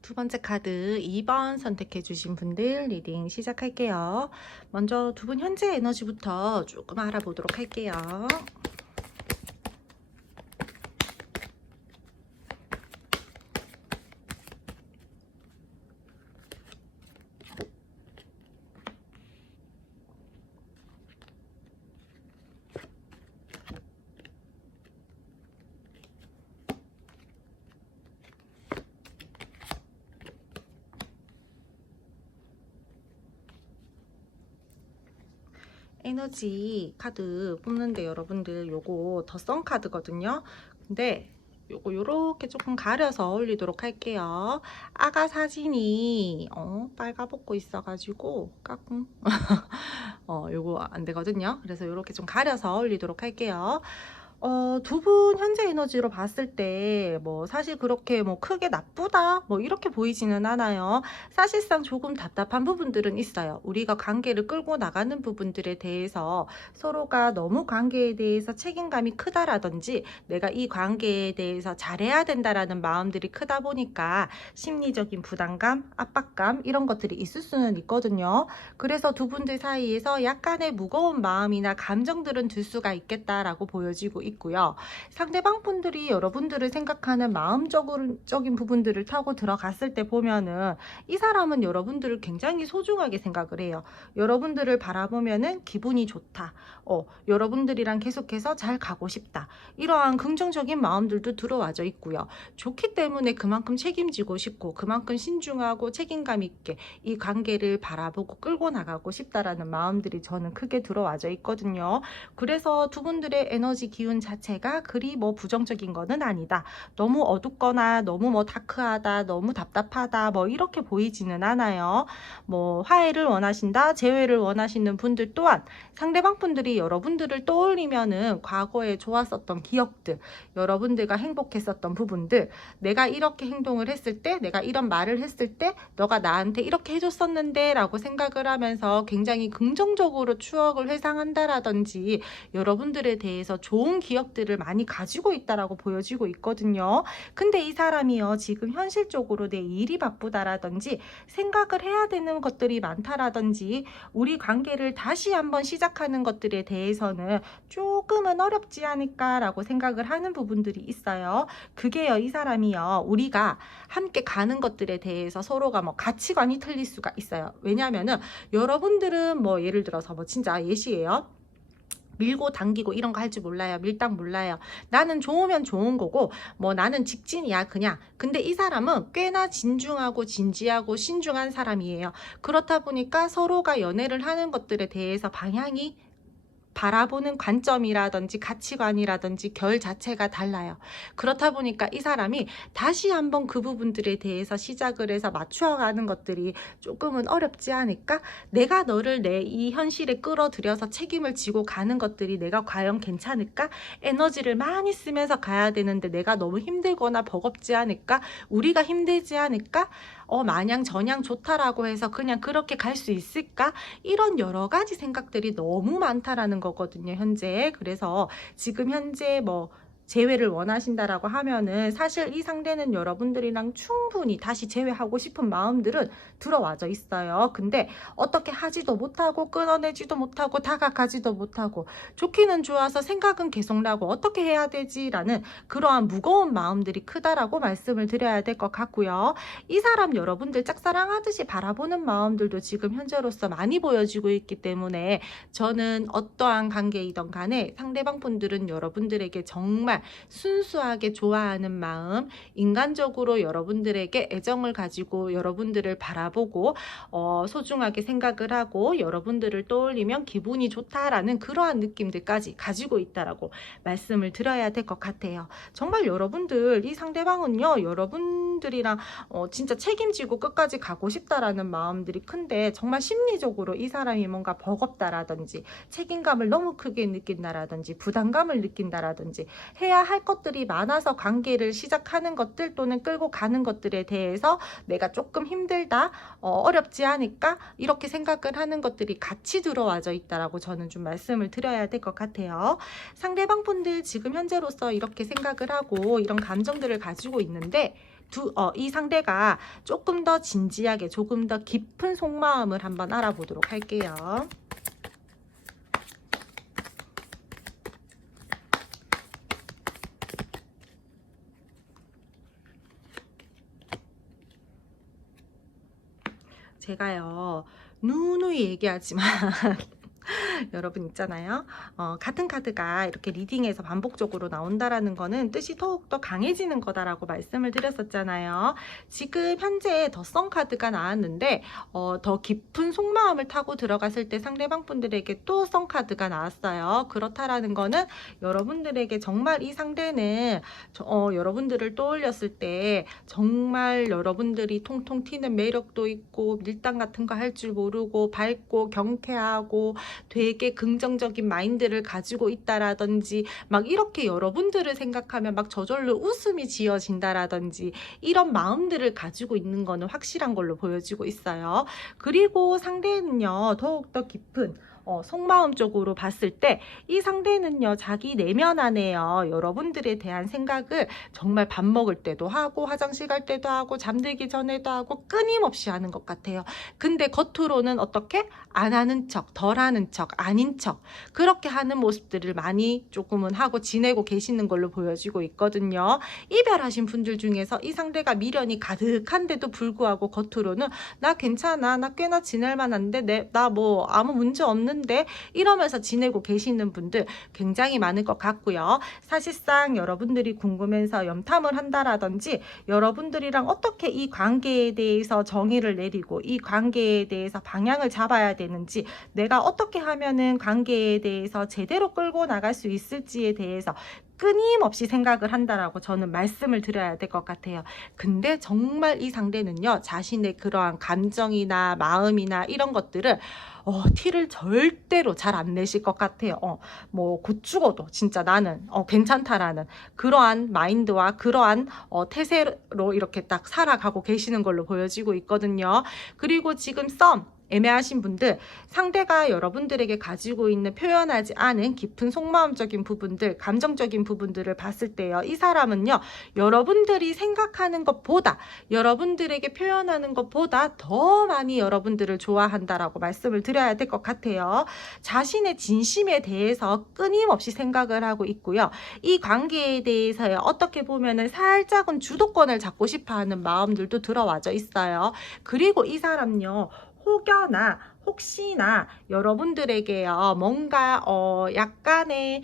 두 번째 카드 2번 선택해 주신 분들 리딩 시작할게요. 먼저 두 분 현재 에너지부터 조금 알아보도록 할게요. 에너지 카드 뽑는데 여러분들 요거 더선 카드거든요. 근데 요거 요렇게 조금 가려서 올리도록 할게요. 아가 사진이 빨가벗고 있어가지고 까꿍 요거 안 되거든요. 그래서 요렇게 좀 가려서 올리도록 할게요. 두 분 현재 에너지로 봤을 때 뭐 사실 그렇게 뭐 크게 나쁘다 뭐 이렇게 보이지는 않아요. 사실상 조금 답답한 부분들은 있어요. 우리가 관계를 끌고 나가는 부분들에 대해서 서로가 너무 관계에 대해서 책임감이 크다라든지 내가 이 관계에 대해서 잘해야 된다라는 마음들이 크다 보니까 심리적인 부담감, 압박감 이런 것들이 있을 수는 있거든요. 그래서 두 분들 사이에서 약간의 무거운 마음이나 감정들은 들 수가 있겠다라고 보여지고 있고요. 상대방 분들이 여러분들을 생각하는 마음적인 부분들을 타고 들어갔을 때 보면은 이 사람은 여러분들을 굉장히 소중하게 생각을 해요. 여러분들을 바라보면은 기분이 좋다. 여러분들이랑 계속해서 잘 가고 싶다. 이러한 긍정적인 마음들도 들어와져 있고요. 좋기 때문에 그만큼 책임지고 싶고 그만큼 신중하고 책임감 있게 이 관계를 바라보고 끌고 나가고 싶다라는 마음들이 저는 크게 들어와져 있거든요. 그래서 두 분들의 에너지 기운 자체가 그리 뭐 부정적인 거는 아니다. 너무 어둡거나 너무 뭐 다크하다, 너무 답답하다 뭐 이렇게 보이지는 않아요. 뭐 화해를 원하신다, 재회를 원하시는 분들 또한 상대방 분들이 여러분들을 떠올리면은 과거에 좋았었던 기억들, 여러분들과 행복했었던 부분들, 내가 이렇게 행동을 했을 때, 내가 이런 말을 했을 때 너가 나한테 이렇게 해줬었는데 라고 생각을 하면서 굉장히 긍정적으로 추억을 회상한다라든지 여러분들에 대해서 좋은 기억들을 많이 가지고 있다라고 보여지고 있거든요. 근데 이 사람이요, 지금 현실적으로 내 일이 바쁘다라든지 생각을 해야 되는 것들이 많다라든지 우리 관계를 다시 한번 시작하는 것들에 대해서는 조금은 어렵지 않을까라고 생각을 하는 부분들이 있어요. 그게요, 이 사람이요, 우리가 함께 가는 것들에 대해서 서로가 뭐 가치관이 틀릴 수가 있어요. 왜냐하면은 여러분들은 뭐 예를 들어서 뭐 진짜 예시예요. 밀고 당기고 이런 거 할 줄 몰라요. 밀당 몰라요. 나는 좋으면 좋은 거고 뭐 나는 직진이야 그냥. 근데 이 사람은 꽤나 진중하고 진지하고 신중한 사람이에요. 그렇다 보니까 서로가 연애를 하는 것들에 대해서 방향이 바라보는 관점이라든지 가치관이라든지 결 자체가 달라요. 그렇다 보니까 이 사람이 다시 한번 그 부분들에 대해서 시작을 해서 맞추어가는 것들이 조금은 어렵지 않을까? 내가 너를 내 이 현실에 끌어들여서 책임을 지고 가는 것들이 내가 과연 괜찮을까? 에너지를 많이 쓰면서 가야 되는데 내가 너무 힘들거나 버겁지 않을까? 우리가 힘들지 않을까? 마냥 저냥 좋다라고 해서 그냥 그렇게 갈 수 있을까? 이런 여러 가지 생각들이 너무 많다라는 거거든요, 현재. 그래서 지금 현재 뭐 재회를 원하신다라고 하면은 사실 이 상대는 여러분들이랑 충분히 다시 재회하고 싶은 마음들은 들어와져 있어요. 근데 어떻게 하지도 못하고 끊어내지도 못하고 다가가지도 못하고 좋기는 좋아서 생각은 계속 나고 어떻게 해야 되지라는 그러한 무거운 마음들이 크다라고 말씀을 드려야 될 것 같고요. 이 사람 여러분들 짝사랑하듯이 바라보는 마음들도 지금 현재로서 많이 보여지고 있기 때문에 저는 어떠한 관계이든 간에 상대방 분들은 여러분들에게 정말 순수하게 좋아하는 마음, 인간적으로 여러분들에게 애정을 가지고 여러분들을 바라보고 소중하게 생각을 하고 여러분들을 떠올리면 기분이 좋다라는 그러한 느낌들까지 가지고 있다라고 말씀을 드려야 될 것 같아요. 정말 여러분들 이 상대방은요 여러분들이랑 진짜 책임지고 끝까지 가고 싶다라는 마음들이 큰데 정말 심리적으로 이 사람이 뭔가 버겁다라든지 책임감을 너무 크게 느낀다라든지 부담감을 느낀다라든지 해야 할 것들이 많아서 관계를 시작하는 것들 또는 끌고 가는 것들에 대해서 내가 조금 힘들다, 어렵지 않을까 이렇게 생각을 하는 것들이 같이 들어와져 있다라고 저는 좀 말씀을 드려야 될 것 같아요. 상대방 분들 지금 현재로서 이렇게 생각을 하고 이런 감정들을 가지고 있는데 이 상대가 조금 더 진지하게 조금 더 깊은 속마음을 한번 알아보도록 할게요. 제가요 누누이 얘기하지만 여러분 있잖아요. 같은 카드가 이렇게 리딩에서 반복적으로 나온다라는 거는 뜻이 더욱더 강해지는 거다라고 말씀을 드렸었잖아요. 지금 현재 더 선 카드가 나왔는데 더 깊은 속마음을 타고 들어갔을 때 상대방 분들에게 또 선 카드가 나왔어요. 그렇다라는 거는 여러분들에게 정말 이 상대는 여러분들을 떠올렸을 때 정말 여러분들이 통통 튀는 매력도 있고 밀당 같은 거 할 줄 모르고 밝고 경쾌하고 되게 긍정적인 마인드를 가지고 있다라든지 막 이렇게 여러분들을 생각하면 막 저절로 웃음이 지어진다라든지 이런 마음들을 가지고 있는 거는 확실한 걸로 보여지고 있어요. 그리고 상대는요 더욱더 깊은 속마음 쪽으로 봤을 때 이 상대는요 자기 내면 안에요 여러분들에 대한 생각을 정말 밥 먹을 때도 하고 화장실 갈 때도 하고 잠들기 전에도 하고 끊임없이 하는 것 같아요. 근데 겉으로는 어떻게 안 하는 척, 덜 하는 척, 아닌 척 그렇게 하는 모습들을 많이 조금은 하고 지내고 계시는 걸로 보여지고 있거든요. 이별하신 분들 중에서 이 상대가 미련이 가득한데도 불구하고 겉으로는 나 괜찮아, 나 꽤나 지낼 만한데 나 뭐 아무 문제 없는데 이러면서 지내고 계시는 분들 굉장히 많을 것 같고요. 사실상 여러분들이 궁금해서 염탐을 한다라든지 여러분들이랑 어떻게 이 관계에 대해서 정의를 내리고 이 관계에 대해서 방향을 잡아야 되는지 내가 어떻게 하면은 관계에 대해서 제대로 끌고 나갈 수 있을지에 대해서 끊임없이 생각을 한다라고 저는 말씀을 드려야 될 것 같아요. 근데 정말 이 상대는요 자신의 그러한 감정이나 마음이나 이런 것들을 티를 절대로 잘 안 내실 것 같아요. 뭐 곧 죽어도 진짜 나는 괜찮다라는 그러한 마인드와 그러한 태세로 이렇게 딱 살아가고 계시는 걸로 보여지고 있거든요. 그리고 지금 애매하신 분들 상대가 여러분들에게 가지고 있는 표현하지 않은 깊은 속마음적인 부분들 감정적인 부분들을 봤을 때요 이 사람은요 여러분들이 생각하는 것보다 여러분들에게 표현하는 것보다 더 많이 여러분들을 좋아한다라고 말씀을 드려야 될 것 같아요. 자신의 진심에 대해서 끊임없이 생각을 하고 있고요. 이 관계에 대해서 어떻게 보면은 살짝은 주도권을 잡고 싶어하는 마음들도 들어와져 있어요. 그리고 이 사람요 혹여나 혹시나 여러분들에게요 뭔가 약간의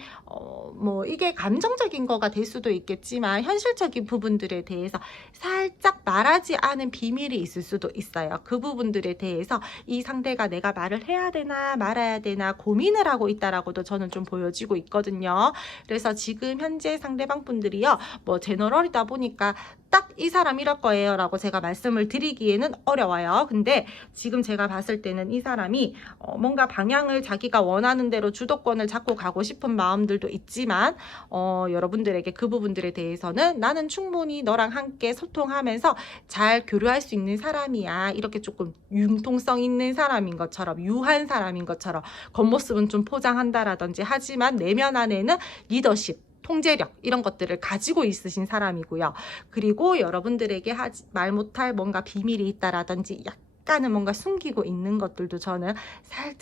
뭐 이게 감정적인 거가 될 수도 있겠지만 현실적인 부분들에 대해서 살짝 말하지 않은 비밀이 있을 수도 있어요. 그 부분들에 대해서 이 상대가 내가 말을 해야 되나 말아야 되나 고민을 하고 있다라고도 저는 좀 보여지고 있거든요. 그래서 지금 현재 상대방 분들이요 뭐 제너럴이다 보니까 딱 이 사람 이럴 거예요 라고 제가 말씀을 드리기에는 어려워요. 근데 지금 제가 봤을 때는 이 사람이 뭔가 방향을 자기가 원하는 대로 주도권을 잡고 가고 싶은 마음들도 있지만 여러분들에게 그 부분들에 대해서는 나는 충분히 너랑 함께 소통하면서 잘 교류할 수 있는 사람이야 이렇게 조금 융통성 있는 사람인 것처럼 유한 사람인 것처럼 겉모습은 좀 포장한다라든지 하지만 내면 안에는 리더십 통제력 이런 것들을 가지고 있으신 사람이고요. 그리고 여러분들에게 말 못할 뭔가 비밀이 있다라든지 약간은 뭔가 숨기고 있는 것들도 저는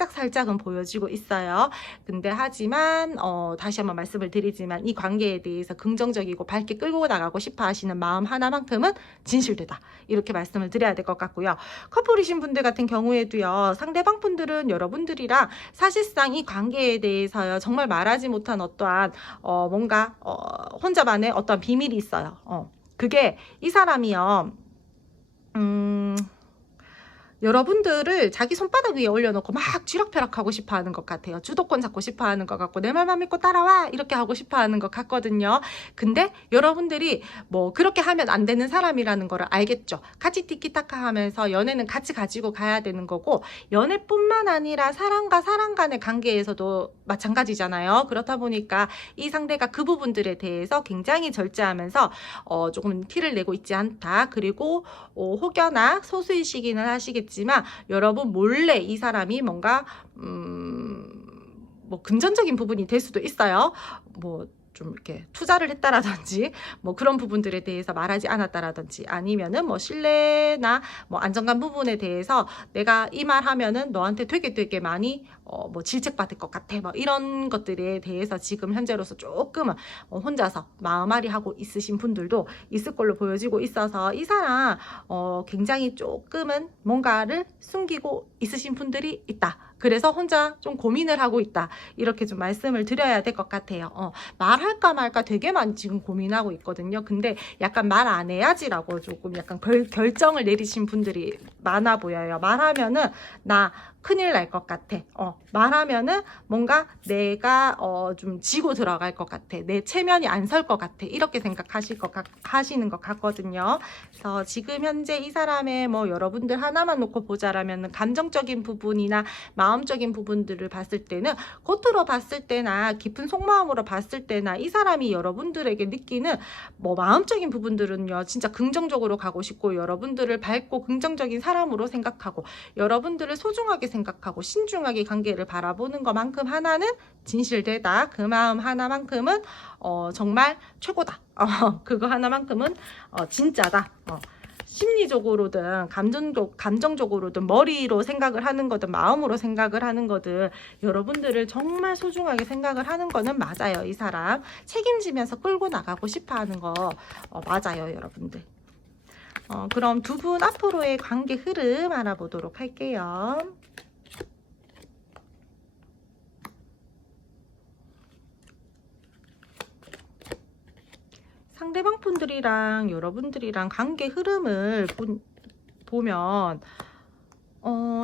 살짝은 보여지고 있어요. 근데 하지만 다시 한번 말씀을 드리지만 이 관계에 대해서 긍정적이고 밝게 끌고 나가고 싶어 하시는 마음 하나만큼은 진실되다, 이렇게 말씀을 드려야 될 것 같고요. 커플이신 분들 같은 경우에도요, 상대방 분들은 여러분들이랑 사실상 이 관계에 대해서요 정말 말하지 못한 어떠한 뭔가 혼자만의 어떤 비밀이 있어요. 그게 이 사람이요, 여러분들을 자기 손바닥 위에 올려놓고 막 쥐락펴락하고 싶어 하는 것 같아요. 주도권 잡고 싶어 하는 것 같고, 내 말만 믿고 따라와 이렇게 하고 싶어 하는 것 같거든요. 근데 여러분들이 뭐 그렇게 하면 안 되는 사람이라는 거를 알겠죠. 같이 티키타카 하면서 연애는 같이 가지고 가야 되는 거고, 연애뿐만 아니라 사람과 사람 간의 관계에서도 마찬가지잖아요. 그렇다 보니까 이 상대가 그 부분들에 대해서 굉장히 절제하면서 조금 티를 내고 있지 않다. 그리고 혹여나 소수의식인을 하시겠지만 여러분 몰래 이 사람이 뭔가 뭐 금전적인 부분이 될 수도 있어요. 뭐 좀 이렇게 투자를 했다라든지 뭐 그런 부분들에 대해서 말하지 않았다라든지, 아니면은 뭐 신뢰나 뭐 안정감 부분에 대해서 내가 이 말 하면은 너한테 되게 많이 뭐 질책받을 것 같아, 뭐 이런 것들에 대해서 지금 현재로서 조금은 혼자서 마음앓이 하고 있으신 분들도 있을 걸로 보여지고 있어서, 이 사람 굉장히 조금은 뭔가를 숨기고 있으신 분들이 있다. 그래서 혼자 좀 고민을 하고 있다, 이렇게 좀 말씀을 드려야 될 것 같아요. 말할까 말까 되게 많이 지금 고민하고 있거든요. 근데 약간 말 안 해야지라고 조금 약간 결정을 내리신 분들이 많아 보여요. 말하면은 나 큰일 날 것 같아. 말하면은 뭔가 내가 좀 지고 들어갈 것 같아. 내 체면이 안 설 것 같아. 이렇게 하시는 것 같거든요. 그래서 지금 현재 이 사람의 뭐 여러분들 하나만 놓고 보자라면 감정적인 부분이나 마음적인 부분들을 봤을 때는, 겉으로 봤을 때나 깊은 속마음으로 봤을 때나 이 사람이 여러분들에게 느끼는 뭐 마음적인 부분들은요 진짜 긍정적으로 가고 싶고, 여러분들을 밝고 긍정적인 사람으로 생각하고, 여러분들을 소중하게 생각하고 신중하게 관계를 바라보는 것만큼 하나는 진실되다. 그 마음 하나만큼은 정말 최고다. 그거 하나만큼은 진짜다. 심리적으로든 감정적으로든 머리로 생각을 하는 거든 마음으로 생각을 하는 거든 여러분들을 정말 소중하게 생각을 하는 거는 맞아요. 이 사람 책임지면서 끌고 나가고 싶어 하는 거 맞아요, 여러분들. 그럼 두 분 앞으로의 관계 흐름 알아보도록 할게요. 상대방 분들이랑 여러분들이랑 관계 흐름을 보면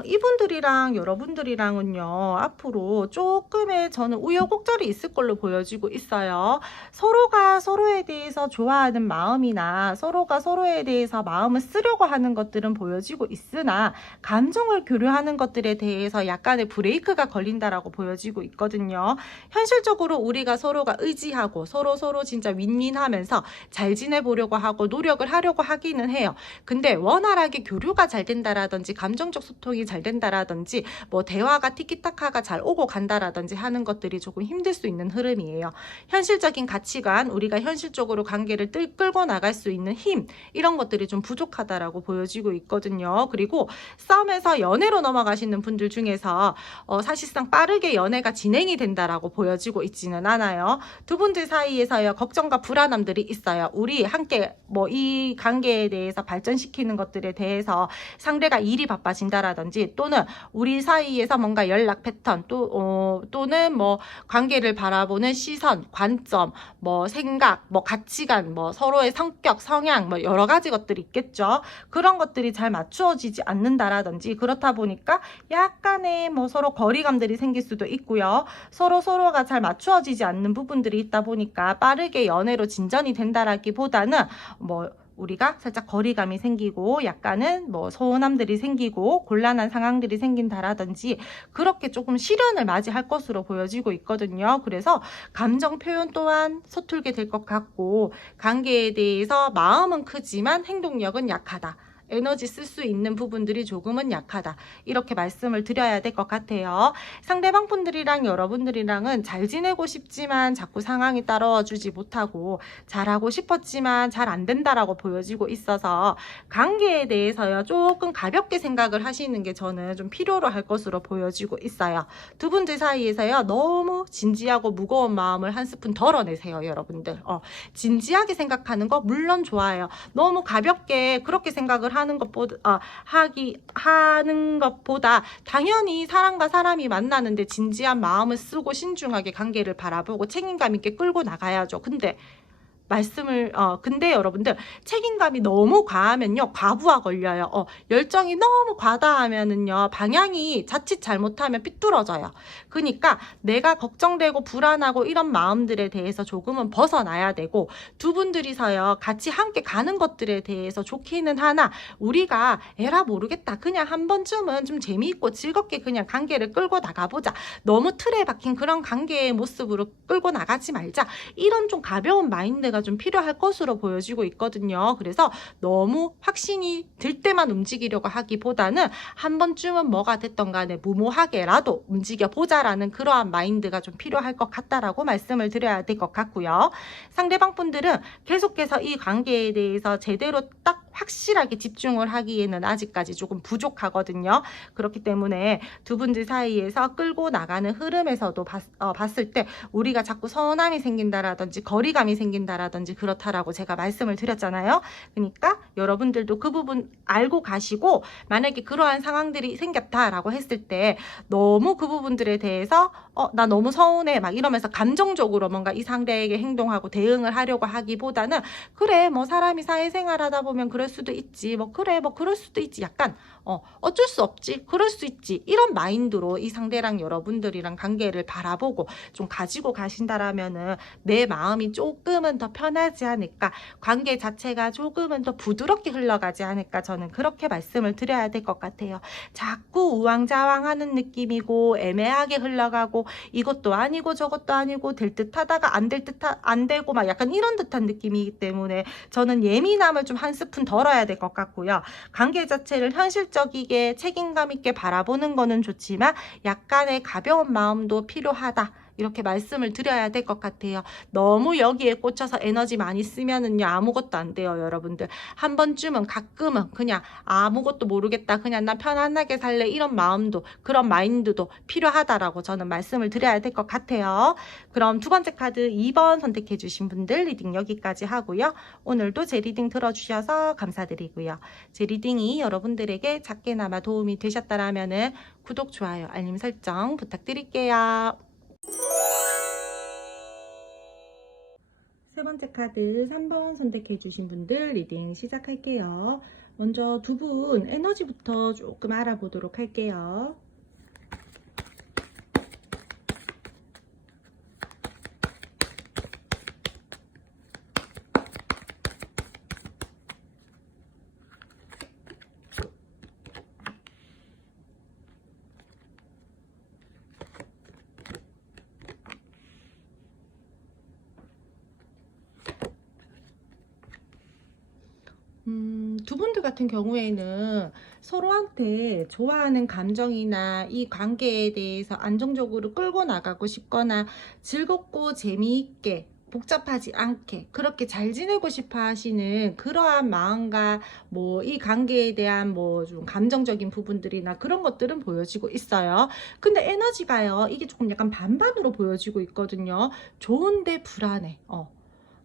이분들이랑 여러분들이랑은요 앞으로 조금의 저는 우여곡절이 있을 걸로 보여지고 있어요. 서로가 서로에 대해서 좋아하는 마음이나 서로가 서로에 대해서 마음을 쓰려고 하는 것들은 보여지고 있으나, 감정을 교류하는 것들에 대해서 약간의 브레이크가 걸린다라고 보여지고 있거든요. 현실적으로 우리가 서로가 의지하고 서로 진짜 윈윈하면서 잘 지내보려고 하고 노력을 하려고 하기는 해요. 근데 원활하게 교류가 잘 된다라든지 감정적 소통이 잘 된다라든지 뭐 대화가 티키타카가 잘 오고 간다라든지 하는 것들이 조금 힘들 수 있는 흐름이에요. 현실적인 가치관, 우리가 현실적으로 관계를 끌고 나갈 수 있는 힘, 이런 것들이 좀 부족하다라고 보여지고 있거든요. 그리고 싸움에서 연애로 넘어가시는 분들 중에서 사실상 빠르게 연애가 진행이 된다라고 보여지고 있지는 않아요. 두 분들 사이에서요 걱정과 불안함들이 있어요. 우리 함께 뭐 이 관계에 대해서 발전시키는 것들에 대해서 상대가 일이 바빠진다라든지, 또는 우리 사이에서 뭔가 연락 패턴 또는 뭐 관계를 바라보는 시선, 관점, 뭐 생각, 뭐 가치관, 뭐 서로의 성격, 성향, 뭐 여러 가지 것들이 있겠죠. 그런 것들이 잘 맞추어지지 않는다라든지, 그렇다 보니까 약간의 뭐 서로 거리감들이 생길 수도 있고요. 서로가 잘 맞추어지지 않는 부분들이 있다 보니까 빠르게 연애로 진전이 된다라기보다는 뭐 우리가 살짝 거리감이 생기고 약간은 뭐 서운함들이 생기고 곤란한 상황들이 생긴다라든지, 그렇게 조금 시련을 맞이할 것으로 보여지고 있거든요. 그래서 감정 표현 또한 서툴게 될 것 같고, 관계에 대해서 마음은 크지만 행동력은 약하다, 에너지 쓸 수 있는 부분들이 조금은 약하다. 이렇게 말씀을 드려야 될 것 같아요. 상대방 분들이랑 여러분들이랑은 잘 지내고 싶지만 자꾸 상황이 따라와 주지 못하고 잘하고 싶었지만 잘 안 된다라고 보여지고 있어서 관계에 대해서요 조금 가볍게 생각을 하시는 게 저는 좀 필요로 할 것으로 보여지고 있어요. 두 분들 사이에서요 너무 진지하고 무거운 마음을 한 스푼 덜어내세요. 여러분들 진지하게 생각하는 거 물론 좋아요. 너무 가볍게 그렇게 생각을 하는 것보다 하는 것보다 당연히 사람과 사람이 만나는데 진지한 마음을 쓰고 신중하게 관계를 바라보고 책임감 있게 끌고 나가야죠. 근데 여러분들 책임감이 너무 과하면요 과부하 걸려요. 열정이 너무 과다하면은요 방향이 자칫 잘못하면 삐뚤어져요. 그러니까 내가 걱정되고 불안하고 이런 마음들에 대해서 조금은 벗어나야 되고, 두 분들이서요 같이 함께 가는 것들에 대해서 좋기는 하나 우리가 에라 모르겠다 그냥 한 번쯤은 좀 재미있고 즐겁게 그냥 관계를 끌고 나가보자, 너무 틀에 박힌 그런 관계의 모습으로 끌고 나가지 말자, 이런 좀 가벼운 마인드가 좀 필요할 것으로 보여지고 있거든요. 그래서 너무 확신이 들 때만 움직이려고 하기보다는 한 번쯤은 뭐가 됐던 간에 무모하게라도 움직여 보자라는 그러한 마인드가 좀 필요할 것 같다라고 말씀을 드려야 될 것 같고요. 상대방 분들은 계속해서 이 관계에 대해서 제대로 딱 확실하게 집중을 하기에는 아직까지 조금 부족하거든요. 그렇기 때문에 두 분들 사이에서 끌고 나가는 흐름에서도 봤을 때 우리가 자꾸 서운함이 생긴다라든지 거리감이 생긴다라든지 그렇다라고 제가 말씀을 드렸잖아요. 그러니까 여러분들도 그 부분 알고 가시고, 만약에 그러한 상황들이 생겼다라고 했을 때 너무 그 부분들에 대해서 나 너무 서운해 막 이러면서 감정적으로 뭔가 이 상대에게 행동하고 대응을 하려고 하기보다는 그래 뭐 사람이 사회생활 하다 보면 그럴 수도 있지, 뭐 그래 뭐 그럴 수도 있지, 약간 어쩔 수 없지 그럴 수 있지, 이런 마인드로 이 상대랑 여러분들이랑 관계를 바라보고 좀 가지고 가신다라면은 내 마음이 조금은 더 편하지 않을까, 관계 자체가 조금은 더 부드럽게 흘러가지 않을까, 저는 그렇게 말씀을 드려야 될 것 같아요. 자꾸 우왕좌왕하는 느낌이고 애매하게 흘러가고 이것도 아니고 저것도 아니고 될 듯 하다가 안 되고 막 약간 이런 듯한 느낌이기 때문에 저는 예민함을 좀 한 스푼 덜어야 될 것 같고요. 관계 자체를 현실적이게 책임감 있게 바라보는 거는 좋지만 약간의 가벼운 마음도 필요하다, 이렇게 말씀을 드려야 될 것 같아요. 너무 여기에 꽂혀서 에너지 많이 쓰면은요 아무것도 안 돼요. 여러분들 한 번쯤은 가끔은 그냥 아무것도 모르겠다 그냥 나 편안하게 살래, 이런 마음도 그런 마인드도 필요하다라고 저는 말씀을 드려야 될 것 같아요. 그럼 두 번째 카드 2번 선택해 주신 분들 리딩 여기까지 하고요. 오늘도 제 리딩 들어주셔서 감사드리고요. 제 리딩이 여러분들에게 작게나마 도움이 되셨다라면은 구독, 좋아요, 알림 설정 부탁드릴게요. 세 번째 카드 3번 선택해 주신 분들 리딩 시작할게요. 먼저 두 분 에너지부터 조금 알아보도록 할게요. 두 분들 같은 경우에는 서로한테 좋아하는 감정이나 이 관계에 대해서 안정적으로 끌고 나가고 싶거나 즐겁고 재미있게 복잡하지 않게 그렇게 잘 지내고 싶어 하시는 그러한 마음과 뭐 이 관계에 대한 뭐 좀 감정적인 부분들이나 그런 것들은 보여지고 있어요. 근데 에너지가요 이게 조금 약간 반반으로 보여지고 있거든요. 좋은데 불안해.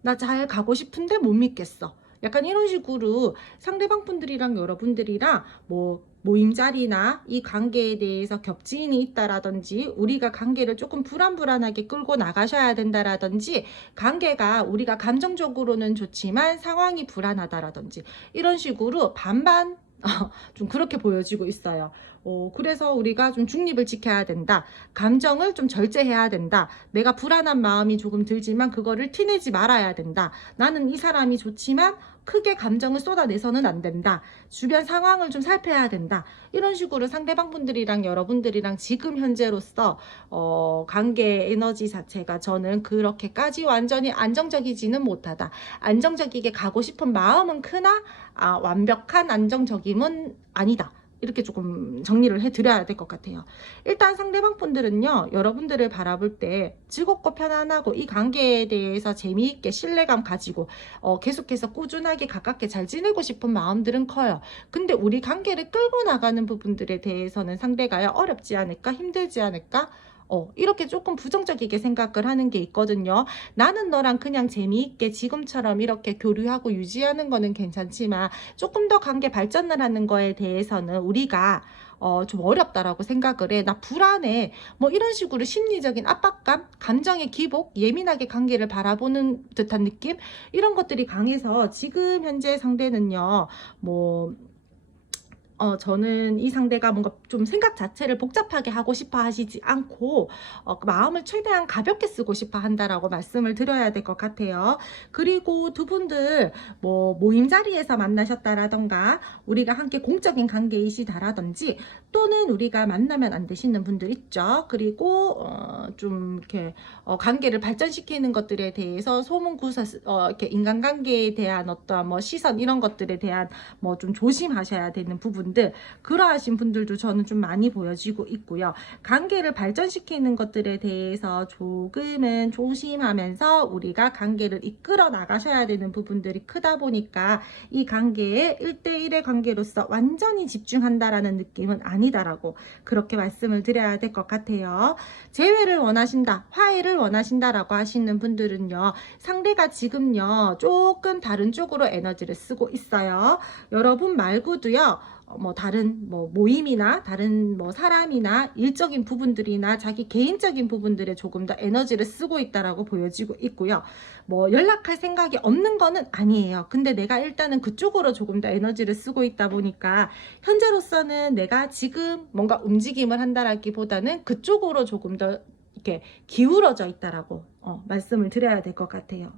나 잘 가고 싶은데 못 믿겠어. 약간 이런 식으로 상대방 분들이랑 여러분들이랑 뭐 모임 자리나 이 관계에 대해서 겹지인이 있다라든지 우리가 관계를 조금 불안불안하게 끌고 나가셔야 된다라든지 관계가 우리가 감정적으로는 좋지만 상황이 불안하다라든지 이런 식으로 반반 좀 그렇게 보여지고 있어요. 그래서 우리가 좀 중립을 지켜야 된다. 감정을 좀 절제해야 된다. 내가 불안한 마음이 조금 들지만 그거를 티내지 말아야 된다. 나는 이 사람이 좋지만 크게 감정을 쏟아내서는 안 된다. 주변 상황을 좀 살펴야 된다. 이런 식으로 상대방 분들이랑 여러분들이랑 지금 현재로서 관계 에너지 자체가 저는 그렇게까지 완전히 안정적이지는 못하다. 안정적이게 가고 싶은 마음은 크나 완벽한 안정적임은 아니다. 이렇게 조금 정리를 해드려야 될 것 같아요. 일단 상대방 분들은요, 여러분들을 바라볼 때 즐겁고 편안하고 이 관계에 대해서 재미있게 신뢰감 가지고 계속해서 꾸준하게 가깝게 잘 지내고 싶은 마음들은 커요. 근데 우리 관계를 끌고 나가는 부분들에 대해서는 상대가요, 어렵지 않을까? 힘들지 않을까? 이렇게 조금 부정적이게 생각을 하는 게 있거든요. 나는 너랑 그냥 재미있게 지금처럼 이렇게 교류하고 유지하는 거는 괜찮지만 조금 더 관계 발전을 하는 거에 대해서는 우리가 좀 어렵다라고 생각을 해. 나 불안해. 뭐 이런 식으로 심리적인 압박감, 감정의 기복, 예민하게 관계를 바라보는 듯한 느낌? 이런 것들이 강해서 지금 현재 상대는요, 저는 이 상대가 뭔가 좀 생각 자체를 복잡하게 하고 싶어 하시지 않고 그 마음을 최대한 가볍게 쓰고 싶어 한다라고 말씀을 드려야 될 것 같아요. 그리고 두 분들 모임 자리에서 만나셨다라던가 우리가 함께 공적인 관계이시다라든지 또는 우리가 만나면 안 되시는 분들 있죠. 그리고 좀 이렇게 관계를 발전시키는 것들에 대해서 소문구사 이렇게 인간관계에 대한 어떤 시선 이런 것들에 대한 좀 조심하셔야 되는 부분들, 그러하신 분들도 저는 좀 많이 보여지고 있고요. 관계를 발전시키는 것들에 대해서 조금은 조심하면서 우리가 관계를 이끌어 나가셔야 되는 부분들이 크다 보니까 이 관계에 1대1의 관계로서 완전히 집중한다라는 느낌은 아니다라고 그렇게 말씀을 드려야 될 것 같아요. 재회를 원하신다, 화해를 원하신다라고 하시는 분들은요, 상대가 지금요 조금 다른 쪽으로 에너지를 쓰고 있어요. 여러분 말고도요, 다른 모임이나 다른 사람이나 일적인 부분들이나 자기 개인적인 부분들에 조금 더 에너지를 쓰고 있다라고 보여지고 있고요. 연락할 생각이 없는 거는 아니에요. 근데 내가 일단은 그쪽으로 조금 더 에너지를 쓰고 있다 보니까 현재로서는 내가 지금 뭔가 움직임을 한다라기보다는 그쪽으로 조금 더 이렇게 기울어져 있다라고 말씀을 드려야 될 것 같아요.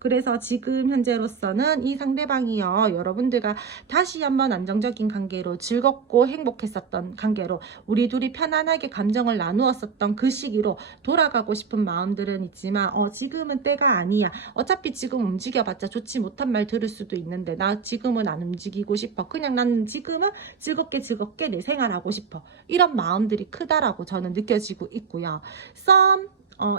그래서 지금 현재로서는 이 상대방이요, 여러분들과 다시 한번 안정적인 관계로 즐겁고 행복했었던 관계로 우리 둘이 편안하게 감정을 나누었었던 그 시기로 돌아가고 싶은 마음들은 있지만 지금은 때가 아니야. 어차피 지금 움직여봤자 좋지 못한 말 들을 수도 있는데 나 지금은 안 움직이고 싶어. 그냥 나는 지금은 즐겁게 내 생활하고 싶어. 이런 마음들이 크다라고 저는 느껴지고 있고요. 썸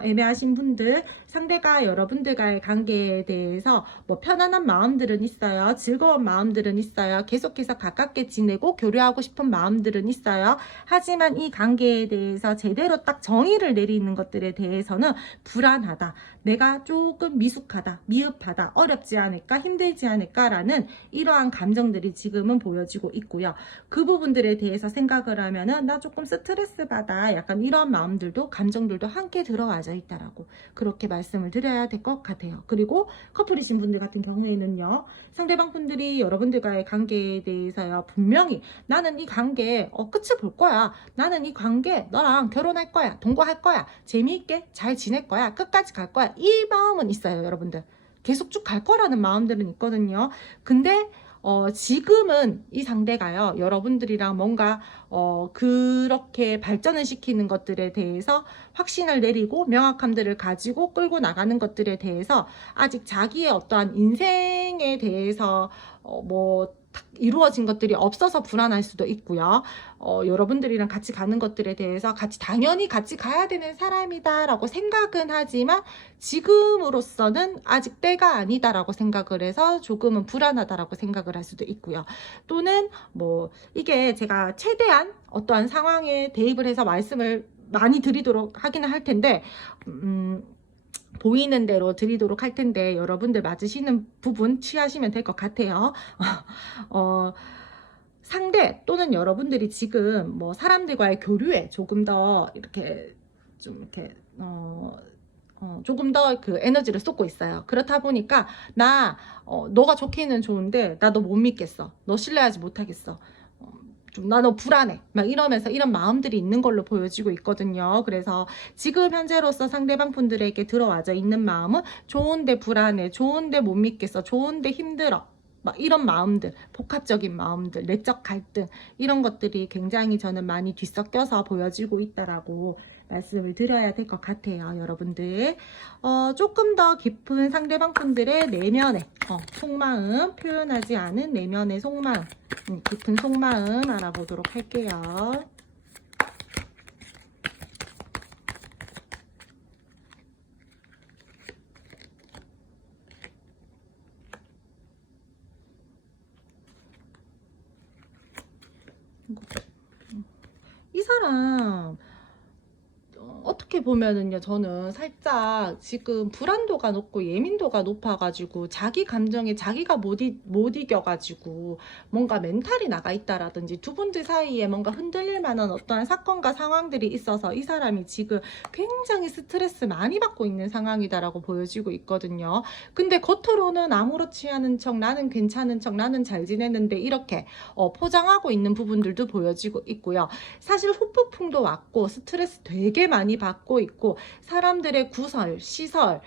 애매하신 분들, 상대가 여러분들과의 관계에 대해서 편안한 마음들은 있어요. 즐거운 마음들은 있어요. 계속해서 가깝게 지내고 교류하고 싶은 마음들은 있어요. 하지만 이 관계에 대해서 제대로 딱 정의를 내리는 것들에 대해서는 불안하다. 내가 조금 미숙하다, 미흡하다, 어렵지 않을까, 힘들지 않을까라는 이러한 감정들이 지금은 보여지고 있고요. 그 부분들에 대해서 생각을 하면은 나 조금 스트레스 받아, 약간 이런 마음들도 감정들도 함께 들어와져 있다라고 그렇게 말씀을 드려야 될 것 같아요. 그리고 커플이신 분들 같은 경우에는요, 상대방 분들이 여러분들과의 관계에 대해서요, 분명히 나는 이 관계 끝을 볼 거야, 나는 이 관계 너랑 결혼할 거야, 동거할 거야, 재미있게 잘 지낼 거야, 끝까지 갈 거야, 이 마음은 있어요. 여러분들 계속 쭉 갈 거라는 마음들은 있거든요. 근데 지금은 이 상대가요, 여러분들이랑 뭔가 그렇게 발전을 시키는 것들에 대해서 확신을 내리고 명확함들을 가지고 끌고 나가는 것들에 대해서 아직 자기의 어떠한 인생에 대해서 딱 이루어진 것들이 없어서 불안할 수도 있고요. 여러분들이랑 같이 가는 것들에 대해서 당연히 같이 가야 되는 사람이다 라고 생각은 하지만 지금으로서는 아직 때가 아니다라고 생각을 해서 조금은 불안하다라고 생각을 할 수도 있고요. 또는 이게 제가 최대한 어떠한 상황에 대입을 해서 말씀을 많이 드리도록 하기는 할 텐데 보이는 대로 드리도록 할 텐데 여러분들 맞으시는 부분 취하시면 될 것 같아요. 상대 또는 여러분들이 지금 사람들과의 교류에 조금 더 이렇게 조금 더 그 에너지를 쏟고 있어요. 그렇다 보니까 너가 좋기는 좋은데 나 너 못 믿겠어. 너 신뢰하지 못하겠어. 좀 나 너 불안해 막 이러면서 이런 마음들이 있는 걸로 보여지고 있거든요. 그래서 지금 현재로서 상대방 분들에게 들어와져 있는 마음은 좋은데 불안해, 좋은데 못 믿겠어, 좋은데 힘들어, 막 이런 마음들, 복합적인 마음들, 내적 갈등, 이런 것들이 굉장히 저는 많이 뒤섞여서 보여지고 있다라고 말씀을 드려야 될 것 같아요. 여러분들 조금 더 깊은 상대방 분들의 내면의 속마음, 표현하지 않은 내면의 속마음, 깊은 속마음 알아보도록 할게요. 이 사람 어떻게 보면은요, 저는 살짝 지금 불안도가 높고 예민도가 높아가지고 자기 감정에 자기가 못 이겨가지고 뭔가 멘탈이 나가 있다라든지 두 분들 사이에 뭔가 흔들릴 만한 어떠한 사건과 상황들이 있어서 이 사람이 지금 굉장히 스트레스 많이 받고 있는 상황이다라고 보여지고 있거든요. 근데 겉으로는 아무렇지 않은 척, 나는 괜찮은 척, 나는 잘 지내는데 이렇게 포장하고 있는 부분들도 보여지고 있고요. 사실 후폭풍도 왔고 스트레스 되게 많이 받고 있고 사람들의 구설, 시선,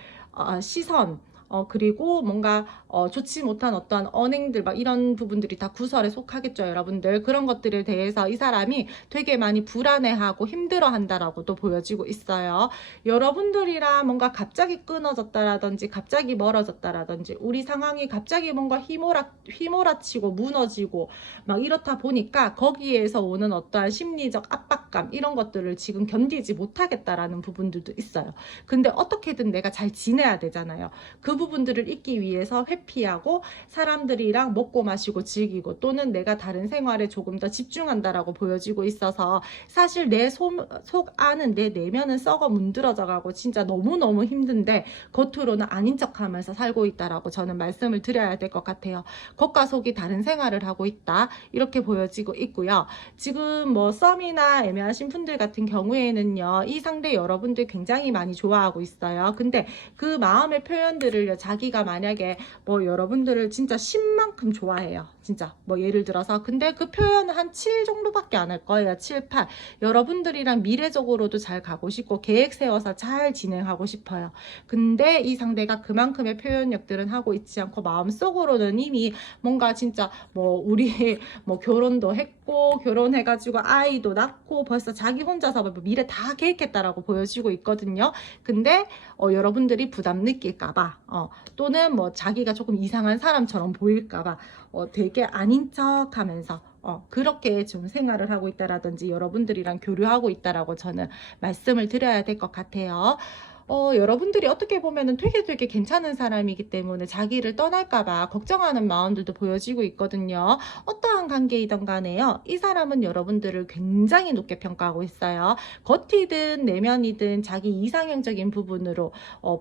그리고 뭔가 좋지 못한 어떤 언행들 막 이런 부분들이 다 구설에 속하겠죠, 여러분들. 그런 것들에 대해서 이 사람이 되게 많이 불안해하고 힘들어한다라고도 보여지고 있어요. 여러분들이랑 뭔가 갑자기 끊어졌다라든지 갑자기 멀어졌다라든지 우리 상황이 갑자기 뭔가 휘몰아치고 무너지고 막 이렇다 보니까 거기에서 오는 어떠한 심리적 압박감 이런 것들을 지금 견디지 못하겠다라는 부분들도 있어요. 근데 어떻게든 내가 잘 지내야 되잖아요. 그 부분들을 잊기 위해서 회피하고 사람들이랑 먹고 마시고 즐기고 또는 내가 다른 생활에 조금 더 집중한다라고 보여지고 있어서 사실 내 속 안은 내 내면은 썩어 문드러져 가고 진짜 너무너무 힘든데 겉으로는 아닌 척하면서 살고 있다라고 저는 말씀을 드려야 될 것 같아요. 겉과 속이 다른 생활을 하고 있다 이렇게 보여지고 있고요. 지금 뭐 썸이나 애매하신 분들 같은 경우에는요, 이 상대 여러분들 굉장히 많이 좋아하고 있어요. 근데 그 마음의 표현들을 자기가 만약에 뭐 여러분들을 진짜 10만큼 좋아해요. 진짜 뭐 예를 들어서 근데 그 표현은 한 7 정도밖에 안 할 거예요. 7, 8. 여러분들이랑 미래적으로도 잘 가고 싶고 계획 세워서 잘 진행하고 싶어요. 근데 이 상대가 그만큼의 표현력들은 하고 있지 않고 마음속으로는 이미 뭔가 진짜 뭐 우리 뭐 결혼도 했고 결혼해가지고 아이도 낳고 벌써 자기 혼자서 뭐 미래 다 계획했다라고 보여지고 있거든요. 근데 여러분들이 부담 느낄까봐 또는 뭐 자기가 조금 이상한 사람처럼 보일까봐 되게 아닌 척하면서 그렇게 좀 생활을 하고 있다라든지 여러분들이랑 교류하고 있다라고 저는 말씀을 드려야 될 것 같아요. 여러분들이 어떻게 보면은 되게 괜찮은 사람이기 때문에 자기를 떠날까봐 걱정하는 마음들도 보여지고 있거든요. 어떠한 관계이든 간에요. 이 사람은 여러분들을 굉장히 높게 평가하고 있어요. 겉이든 내면이든 자기 이상형적인 부분으로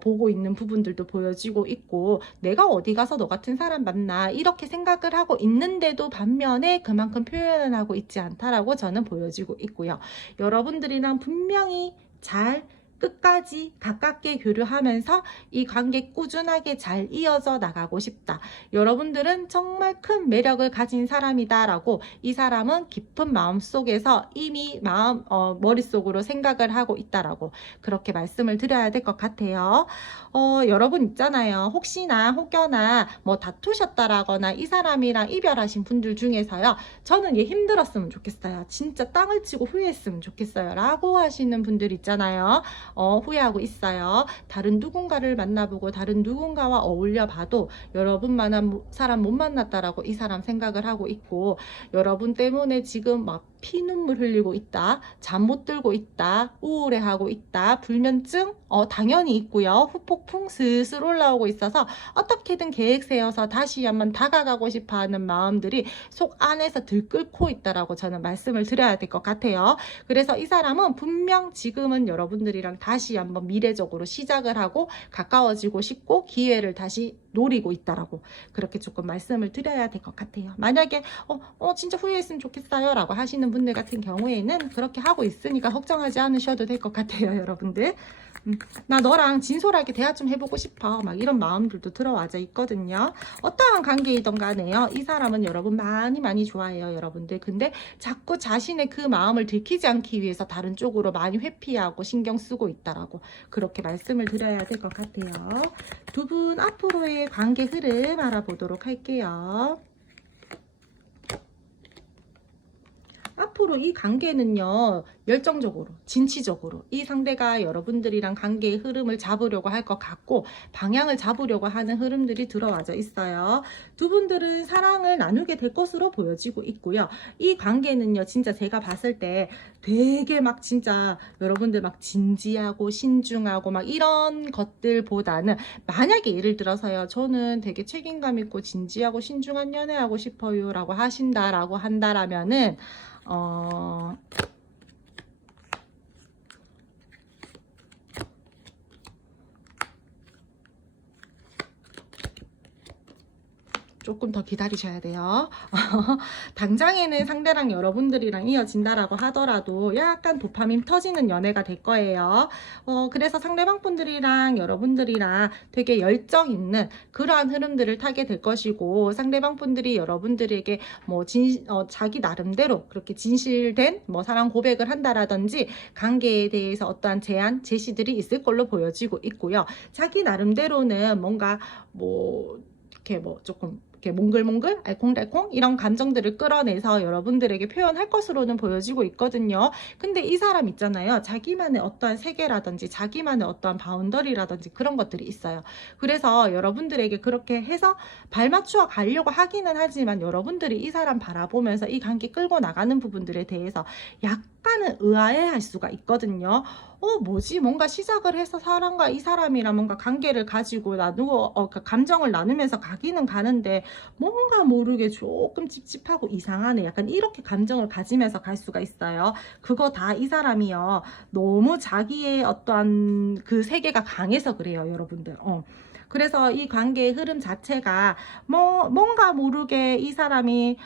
보고 있는 부분들도 보여지고 있고 내가 어디 가서 너 같은 사람 만나 이렇게 생각을 하고 있는데도 반면에 그만큼 표현을 하고 있지 않다라고 저는 보여지고 있고요. 여러분들이랑 분명히 잘 끝까지 가깝게 교류하면서 이 관계 꾸준하게 잘 이어져 나가고 싶다. 여러분들은 정말 큰 매력을 가진 사람이다 라고 이 사람은 깊은 마음속에서 이미 머릿속으로 생각을 하고 있다라고 그렇게 말씀을 드려야 될 것 같아요. 여러분 있잖아요. 혹여나 뭐 다투셨다라거나 이 사람이랑 이별하신 분들 중에서요. 저는 얘 힘들었으면 좋겠어요. 진짜 땅을 치고 후회했으면 좋겠어요. 라고 하시는 분들 있잖아요. 후회하고 있어요. 다른 누군가를 만나보고 다른 누군가와 어울려 봐도 여러분만한 사람 못 만났다라고 이 사람 생각을 하고 있고 여러분 때문에 지금 막 피눈물 흘리고 있다. 잠 못 들고 있다. 우울해하고 있다. 불면증 당연히 있고요. 후폭풍 슬슬 올라오고 있어서 어떻게든 계획 세워서 다시 한번 다가가고 싶어하는 마음들이 속 안에서 들끓고 있다라고 저는 말씀을 드려야 될 것 같아요. 그래서 이 사람은 분명 지금은 여러분들이랑 다시 한번 미래적으로 시작을 하고 가까워지고 싶고 기회를 다시 노리고 있다라고 그렇게 조금 말씀을 드려야 될 것 같아요. 만약에 진짜 후회했으면 좋겠어요 라고 하시는 분들 같은 경우에는 그렇게 하고 있으니까 걱정하지 않으셔도 될 것 같아요. 여러분들 나 너랑 진솔하게 대화 좀 해보고 싶어 막 이런 마음들도 들어와져 있거든요. 어떠한 관계이던 간에요, 이 사람은 여러분 많이 좋아해요. 여러분들 근데 자꾸 자신의 그 마음을 들키지 않기 위해서 다른 쪽으로 많이 회피하고 신경 쓰고 있다라고 그렇게 말씀을 드려야 될 것 같아요. 두 분 앞으로의 관계 흐름 알아보도록 할게요. 앞으로 이 관계는요, 열정적으로, 진취적으로 이 상대가 여러분들이랑 관계의 흐름을 잡으려고 할 것 같고 방향을 잡으려고 하는 흐름들이 들어와져 있어요. 두 분들은 사랑을 나누게 될 것으로 보여지고 있고요. 이 관계는요, 진짜 제가 봤을 때 되게 막 진짜 여러분들 막 진지하고 신중하고 막 이런 것들보다는, 만약에 예를 들어서요, 저는 되게 책임감 있고 진지하고 신중한 연애하고 싶어요 라고 하신다라고 한다라면은 조금 더 기다리셔야 돼요. 당장에는 상대랑 여러분들이랑 이어진다라고 하더라도 약간 도파민 터지는 연애가 될 거예요. 그래서 상대방 분들이랑 여러분들이랑 되게 열정 있는 그러한 흐름들을 타게 될 것이고, 상대방 분들이 여러분들에게 뭐 자기 나름대로 그렇게 진실된 뭐 사랑 고백을 한다라든지 관계에 대해서 어떠한 제안, 제시들이 있을 걸로 보여지고 있고요. 자기 나름대로는 뭔가 뭐 이렇게 뭐 조금 몽글몽글 알콩달콩 이런 감정들을 끌어내서 여러분들에게 표현할 것으로는 보여지고 있거든요. 근데 이 사람 있잖아요, 자기만의 어떠한 세계라든지 자기만의 어떠한 바운더리라든지 그런 것들이 있어요. 그래서 여러분들에게 그렇게 해서 발맞추어 가려고 하기는 하지만, 여러분들이 이 사람 바라보면서 이 관계 끌고 나가는 부분들에 대해서 약간은 의아해할 수가 있거든요. 뭐지? 뭔가 시작을 해서 사람과 이 사람이랑 뭔가 관계를 가지고 나누고 감정을 나누면서 가기는 가는데 뭔가 모르게 조금 찝찝하고 이상하네, 약간 이렇게 감정을 가지면서 갈 수가 있어요. 그거 다 이 사람이요, 너무 자기의 어떠한 그 세계가 강해서 그래요. 여러분들 그래서 이 관계의 흐름 자체가 뭔가 모르게 이 사람이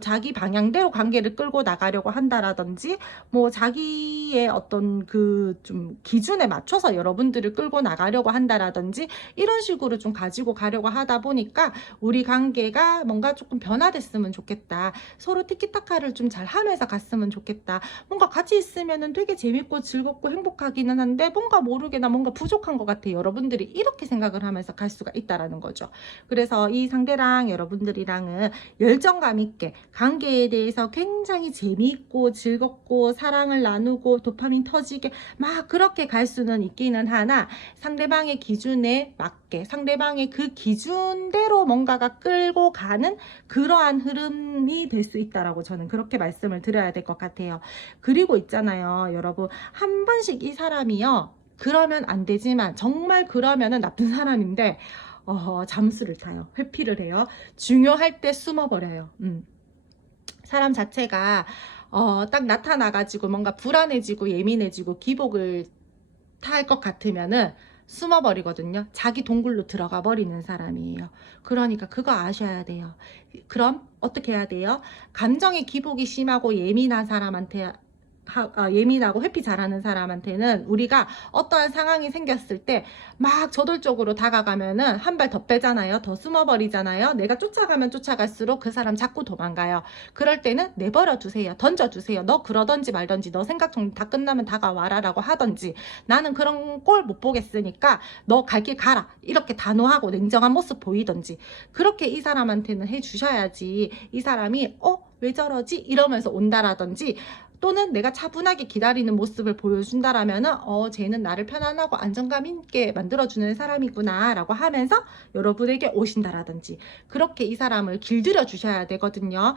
자기 방향대로 관계를 끌고 나가려고 한다라든지, 뭐 자기의 어떤 그 좀 기준에 맞춰서 여러분들을 끌고 나가려고 한다라든지 이런 식으로 좀 가지고 가려고 하다 보니까 우리 관계가 뭔가 조금 변화됐으면 좋겠다, 서로 티키타카를 좀 잘 하면서 갔으면 좋겠다, 뭔가 같이 있으면은 되게 재밌고 즐겁고 행복하기는 한데 뭔가 모르게 나 뭔가 부족한 것 같아, 여러분들이 이렇게 생각을 하면서 갈 수가 있다라는 거죠. 그래서 이 상대랑 여러분들이랑은 열정감 있게 관계에 대해서 굉장히 재미있고 즐겁고 사랑을 나누고 도파민 터지게 막 그렇게 갈 수는 있기는 하나, 상대방의 기준에 맞게 상대방의 그 기준대로 뭔가가 끌고 가는 그러한 흐름이 될 수 있다라고 저는 그렇게 말씀을 드려야 될 것 같아요. 그리고 있잖아요, 여러분, 한 번씩 이 사람이요, 그러면 안 되지만 정말 그러면은 나쁜 사람인데 잠수를 타요. 회피를 해요. 중요할 때 숨어버려요. 사람 자체가 딱 나타나가지고 뭔가 불안해지고 예민해지고 기복을 탈 것 같으면은 숨어버리거든요. 자기 동굴로 들어가 버리는 사람이에요. 그러니까 그거 아셔야 돼요. 그럼 어떻게 해야 돼요? 감정의 기복이 심하고 예민한 사람한테 예민하고 회피 잘하는 사람한테는 우리가 어떠한 상황이 생겼을 때 막 저돌적으로 다가가면은 한 발 더 빼잖아요. 더 숨어버리잖아요. 내가 쫓아가면 쫓아갈수록 그 사람 자꾸 도망가요. 그럴 때는 내버려 두세요. 던져주세요. 너 그러던지 말던지, 너 생각 정리 다 끝나면 다가와라 라고 하던지, 나는 그런 꼴 못 보겠으니까 너 갈 길 가라, 이렇게 단호하고 냉정한 모습 보이던지, 그렇게 이 사람한테는 해주셔야지 이 사람이 왜 저러지? 이러면서 온다라든지, 또는 내가 차분하게 기다리는 모습을 보여준다라면은 쟤는 나를 편안하고 안정감 있게 만들어주는 사람이구나 라고 하면서 여러분에게 오신다라든지, 그렇게 이 사람을 길들여 주셔야 되거든요.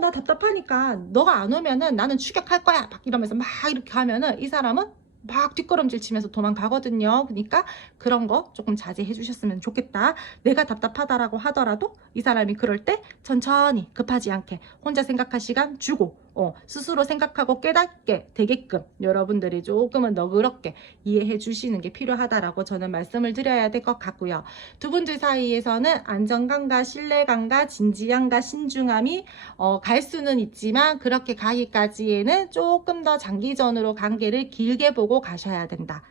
나 답답하니까 너가 안 오면은 나는 추격할 거야 막 이러면서 막 이렇게 하면은 이 사람은 막 뒷걸음질 치면서 도망가거든요. 그러니까 그런 거 조금 자제해 주셨으면 좋겠다. 내가 답답하다라고 하더라도 이 사람이 그럴 때 천천히 급하지 않게 혼자 생각할 시간 주고 스스로 생각하고 깨닫게 되게끔 여러분들이 조금은 너그럽게 이해해 주시는 게 필요하다라고 저는 말씀을 드려야 될 것 같고요. 두 분들 사이에서는 안정감과 신뢰감과 진지함과 신중함이 갈 수는 있지만 그렇게 가기까지에는 조금 더 장기전으로 관계를 길게 보고 가셔야 된다.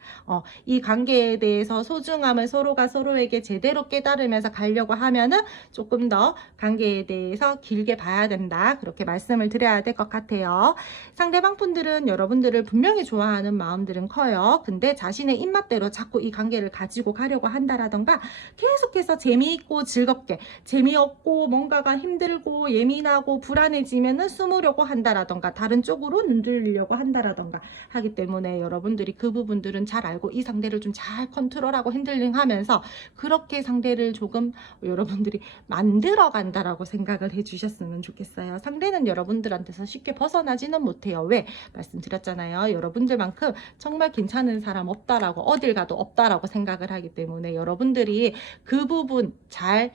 이 관계에 대해서 소중함을 서로가 서로에게 제대로 깨달으면서 가려고 하면은 조금 더 관계에 대해서 길게 봐야 된다. 그렇게 말씀을 드려야 될 것 같아요. 상대방 분들은 여러분들을 분명히 좋아하는 마음들은 커요. 근데 자신의 입맛대로 자꾸 이 관계를 가지고 가려고 한다라던가 계속해서 재미있고 즐겁게 재미없고 뭔가가 힘들고 예민하고 불안해지면은 숨으려고 한다라던가 다른 쪽으로 눈들리려고 한다라던가 하기 때문에 여러분들이 그 부분들은 잘 알고 이 상대를 좀 잘 컨트롤하고 핸들링하면서 그렇게 상대를 조금 여러분들이 만들어 간다라고 생각을 해주셨으면 좋겠어요. 상대는 여러분들한테서 쉽게 벗어나지는 못해요. 왜? 말씀드렸잖아요. 여러분들만큼 정말 괜찮은 사람 없다라고 어딜 가도 없다라고 생각을 하기 때문에 여러분들이 그 부분 잘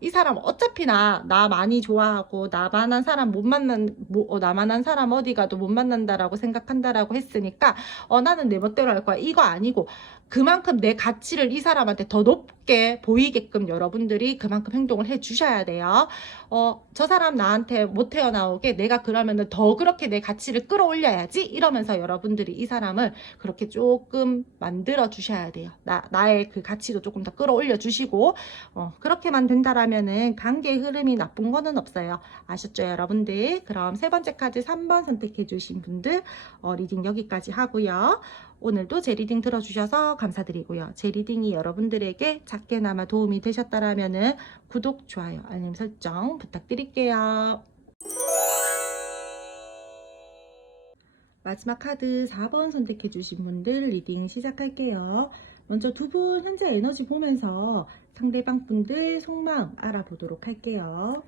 이 사람 어차피 나 많이 좋아하고 나만한 사람 못 만난 나만한 사람 어디 가도 못 만난다라고 생각한다라고 했으니까 나는 내 멋대로 할 거야. 이거 아니고 그만큼 내 가치를 이 사람한테 더 높게 보이게끔 여러분들이 그만큼 행동을 해 주셔야 돼요. 저 사람 나한테 못 태어나오게 내가 그러면은 더 그렇게 내 가치를 끌어올려야지 이러면서 여러분들이 이 사람을 그렇게 조금 만들어 주셔야 돼요. 나의 그 가치도 조금 더 끌어올려 주시고 그렇게만 된다라면은 관계의 흐름이 나쁜 거는 없어요. 아셨죠 여러분들? 그럼 세 번째 카드 3번 선택해 주신 분들 리딩 여기까지 하고요. 오늘도 제 리딩 들어주셔서 감사드리고요. 제 리딩이 여러분들에게 작게나마 도움이 되셨다라면은 구독, 좋아요, 알림 설정 부탁드릴게요. 마지막 카드 4번 선택해 주신 분들 리딩 시작할게요. 먼저 두 분 현재 에너지 보면서 상대방 분들 속마음 알아보도록 할게요.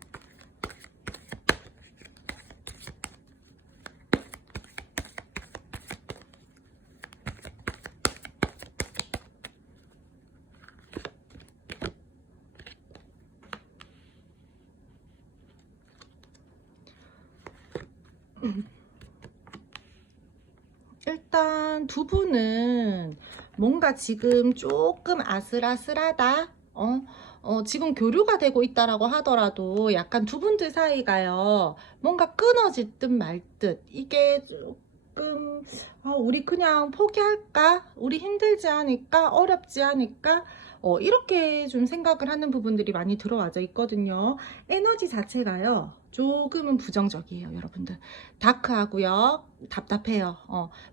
일단 두 분은 뭔가 지금 조금 아슬아슬하다. 지금 교류가 되고 있다라고 하더라도 약간 두 분들 사이가요. 뭔가 끊어질 듯 말 듯. 이게 조금 우리 그냥 포기할까? 우리 힘들지 않을까? 어렵지 않을까? 이렇게 좀 생각을 하는 부분들이 많이 들어와져 있거든요. 에너지 자체가요. 조금은 부정적이에요, 여러분들. 다크하고요. 답답해요.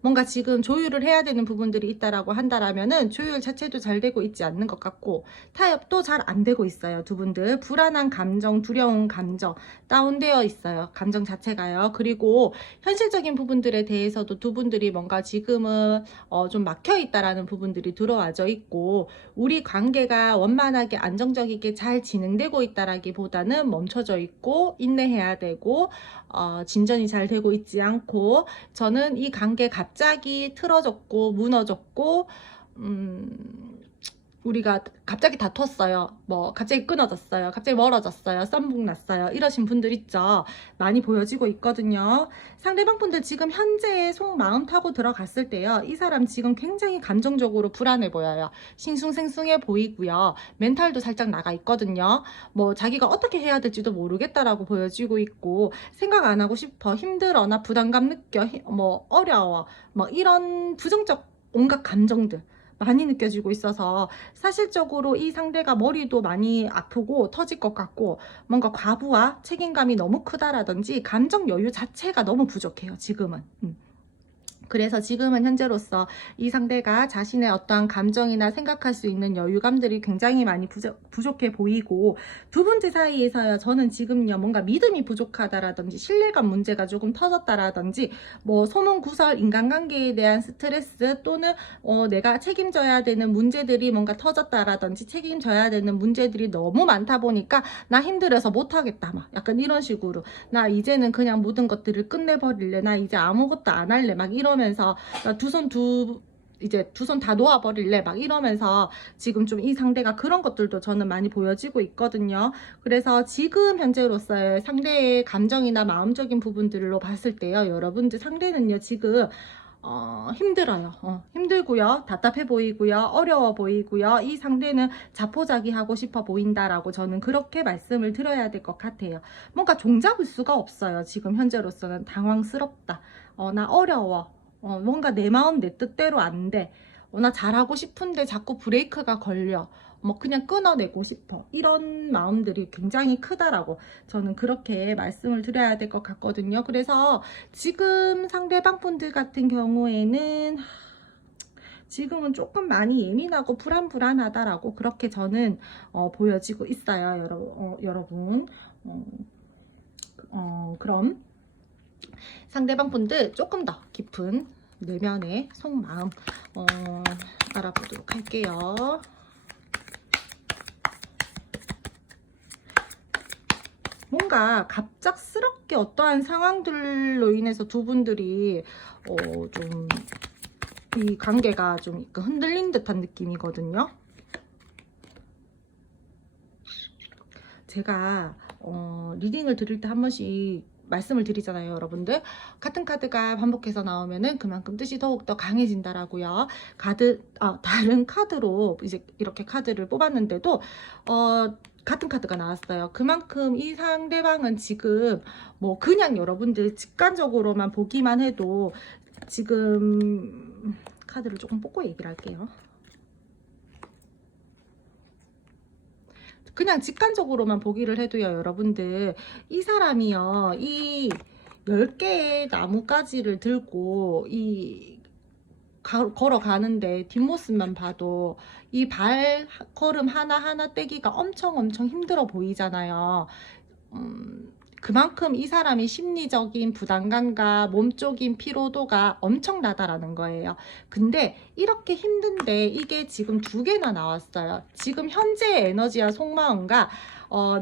뭔가 지금 조율을 해야 되는 부분들이 있다라고 한다라면은 조율 자체도 잘 되고 있지 않는 것 같고 타협도 잘 안 되고 있어요. 두 분들 불안한 감정, 두려운 감정 다운되어 있어요. 감정 자체가요. 그리고 현실적인 부분들에 대해서도 두 분들이 뭔가 지금은 좀 막혀 있다라는 부분들이 들어와져 있고 우리 관계가 원만하게 안정적이게 잘 진행되고 있다라기보다는 멈춰져 있고 인내해야 되고 진전이 잘 되고 있지 않고 저는 이 관계 갑자기 틀어졌고 무너졌고 우리가 갑자기 다퉜어요. 뭐 갑자기 끊어졌어요. 갑자기 멀어졌어요. 썸북 났어요. 이러신 분들 있죠. 많이 보여지고 있거든요. 상대방 분들 지금 현재의 속마음 타고 들어갔을 때요. 이 사람 지금 굉장히 감정적으로 불안해 보여요. 싱숭생숭해 보이고요. 멘탈도 살짝 나가 있거든요. 뭐 자기가 어떻게 해야 될지도 모르겠다라고 보여지고 있고 생각 안 하고 싶어. 힘들어. 나 부담감 느껴. 뭐 어려워. 뭐 이런 부정적 온갖 감정들 많이 느껴지고 있어서 사실적으로 이 상대가 머리도 많이 아프고 터질 것 같고 뭔가 과부하 책임감이 너무 크다라든지 감정 여유 자체가 너무 부족해요 지금은. 그래서 지금은 현재로서 이 상대가 자신의 어떠한 감정이나 생각할 수 있는 여유감들이 굉장히 많이 부족해 보이고 두 분들 사이에서요 저는 지금요 뭔가 믿음이 부족하다라든지 신뢰감 문제가 조금 터졌다라든지 뭐 소문구설 인간관계에 대한 스트레스 또는 내가 책임져야 되는 문제들이 뭔가 터졌다라든지 책임져야 되는 문제들이 너무 많다 보니까 나 힘들어서 못하겠다 막 약간 이런 식으로 나 이제는 그냥 모든 것들을 끝내버릴래 나 이제 아무것도 안 할래 막 이런 면서 두 손 두 이제 두 손 다 놓아버릴래 막 이러면서 지금 좀 이 상대가 그런 것들도 저는 많이 보여지고 있거든요. 그래서 지금 현재로서의 상대의 감정이나 마음적인 부분들로 봤을 때요, 여러분들 상대는요 지금 힘들어요. 힘들고요, 답답해 보이고요, 어려워 보이고요, 이 상대는 자포자기하고 싶어 보인다라고 저는 그렇게 말씀을 드려야 될 것 같아요. 뭔가 종잡을 수가 없어요. 지금 현재로서는 당황스럽다. 나 어려워. 뭔가 내 마음 내 뜻대로 안 돼. 나 잘하고 싶은데 자꾸 브레이크가 걸려. 뭐 그냥 끊어내고 싶어. 이런 마음들이 굉장히 크다라고 저는 그렇게 말씀을 드려야 될 것 같거든요. 그래서 지금 상대방 분들 같은 경우에는 지금은 조금 많이 예민하고 불안하다라고 그렇게 저는 보여지고 있어요, 여러분. 그럼 상대방 분들 조금 더 깊은 내면의 속마음 알아보도록 할게요. 뭔가 갑작스럽게 어떠한 상황들로 인해서 두 분들이 좀 이 관계가 좀 흔들린 듯한 느낌이거든요. 제가 리딩을 드릴 때 한 번씩 말씀을 드리잖아요, 여러분들. 같은 카드가 반복해서 나오면은 그만큼 뜻이 더욱더 강해진다라고요. 다른 카드로 이제 이렇게 카드를 뽑았는데도 같은 카드가 나왔어요. 그만큼 이 상대방은 지금 뭐 그냥 여러분들 직관적으로만 보기만 해도 지금 카드를 조금 뽑고 얘기를 할게요. 그냥 직관적으로만 보기를 해도요, 여러분들 이 사람이요, 이 10개의 나뭇가지를 들고 걸어가는데 뒷모습만 봐도 이 발걸음 하나하나 떼기가 엄청 힘들어 보이잖아요. 그만큼 이 사람이 심리적인 부담감과 몸적인 피로도가 엄청나다라는 거예요. 근데 이렇게 힘든데 이게 지금 두 개나 나왔어요. 지금 현재의 에너지와 속마음과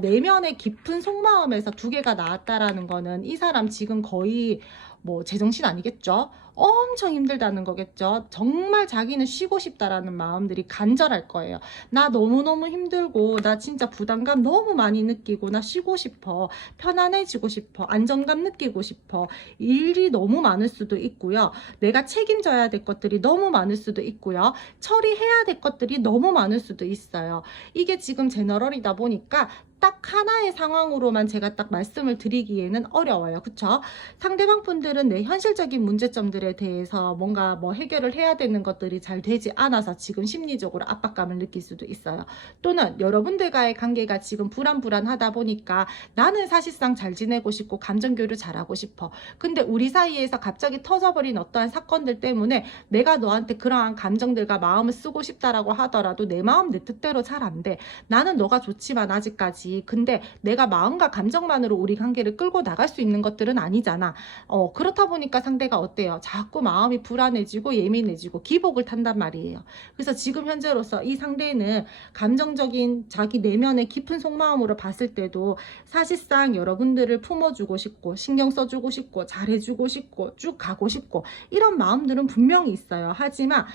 내면의 깊은 속마음에서 두 개가 나왔다라는 거는 이 사람 지금 거의 뭐 제정신 아니겠죠? 엄청 힘들다는 거겠죠. 정말 자기는 쉬고 싶다라는 마음들이 간절할 거예요. 나 너무너무 힘들고 나 진짜 부담감 너무 많이 느끼고 나 쉬고 싶어. 편안해지고 싶어. 안정감 느끼고 싶어. 일이 너무 많을 수도 있고요. 내가 책임져야 될 것들이 너무 많을 수도 있고요. 처리해야 될 것들이 너무 많을 수도 있어요. 이게 지금 제너럴이다 보니까 딱 하나의 상황으로만 제가 딱 말씀을 드리기에는 어려워요. 그쵸? 상대방 분들은 내 현실적인 문제점들에 대해서 뭔가 뭐 해결을 해야 되는 것들이 잘 되지 않아서 지금 심리적으로 압박감을 느낄 수도 있어요. 또는 여러분들과의 관계가 지금 불안하다 보니까 나는 사실상 잘 지내고 싶고 감정교류 잘하고 싶어. 근데 우리 사이에서 갑자기 터져버린 어떠한 사건들 때문에 내가 너한테 그러한 감정들과 마음을 쓰고 싶다라고 하더라도 내 마음 내 뜻대로 잘 안 돼. 나는 너가 좋지만 아직까지. 근데 내가 마음과 감정만으로 우리 관계를 끌고 나갈 수 있는 것들은 아니잖아. 그렇다 보니까 상대가 어때요? 자꾸 마음이 불안해지고 예민해지고 기복을 탄단 말이에요. 그래서 지금 현재로서 이 상대는 감정적인 자기 내면의 깊은 속마음으로 봤을 때도 사실상 여러분들을 품어주고 싶고 신경 써주고 싶고 잘해주고 싶고 쭉 가고 싶고 이런 마음들은 분명히 있어요. 하지만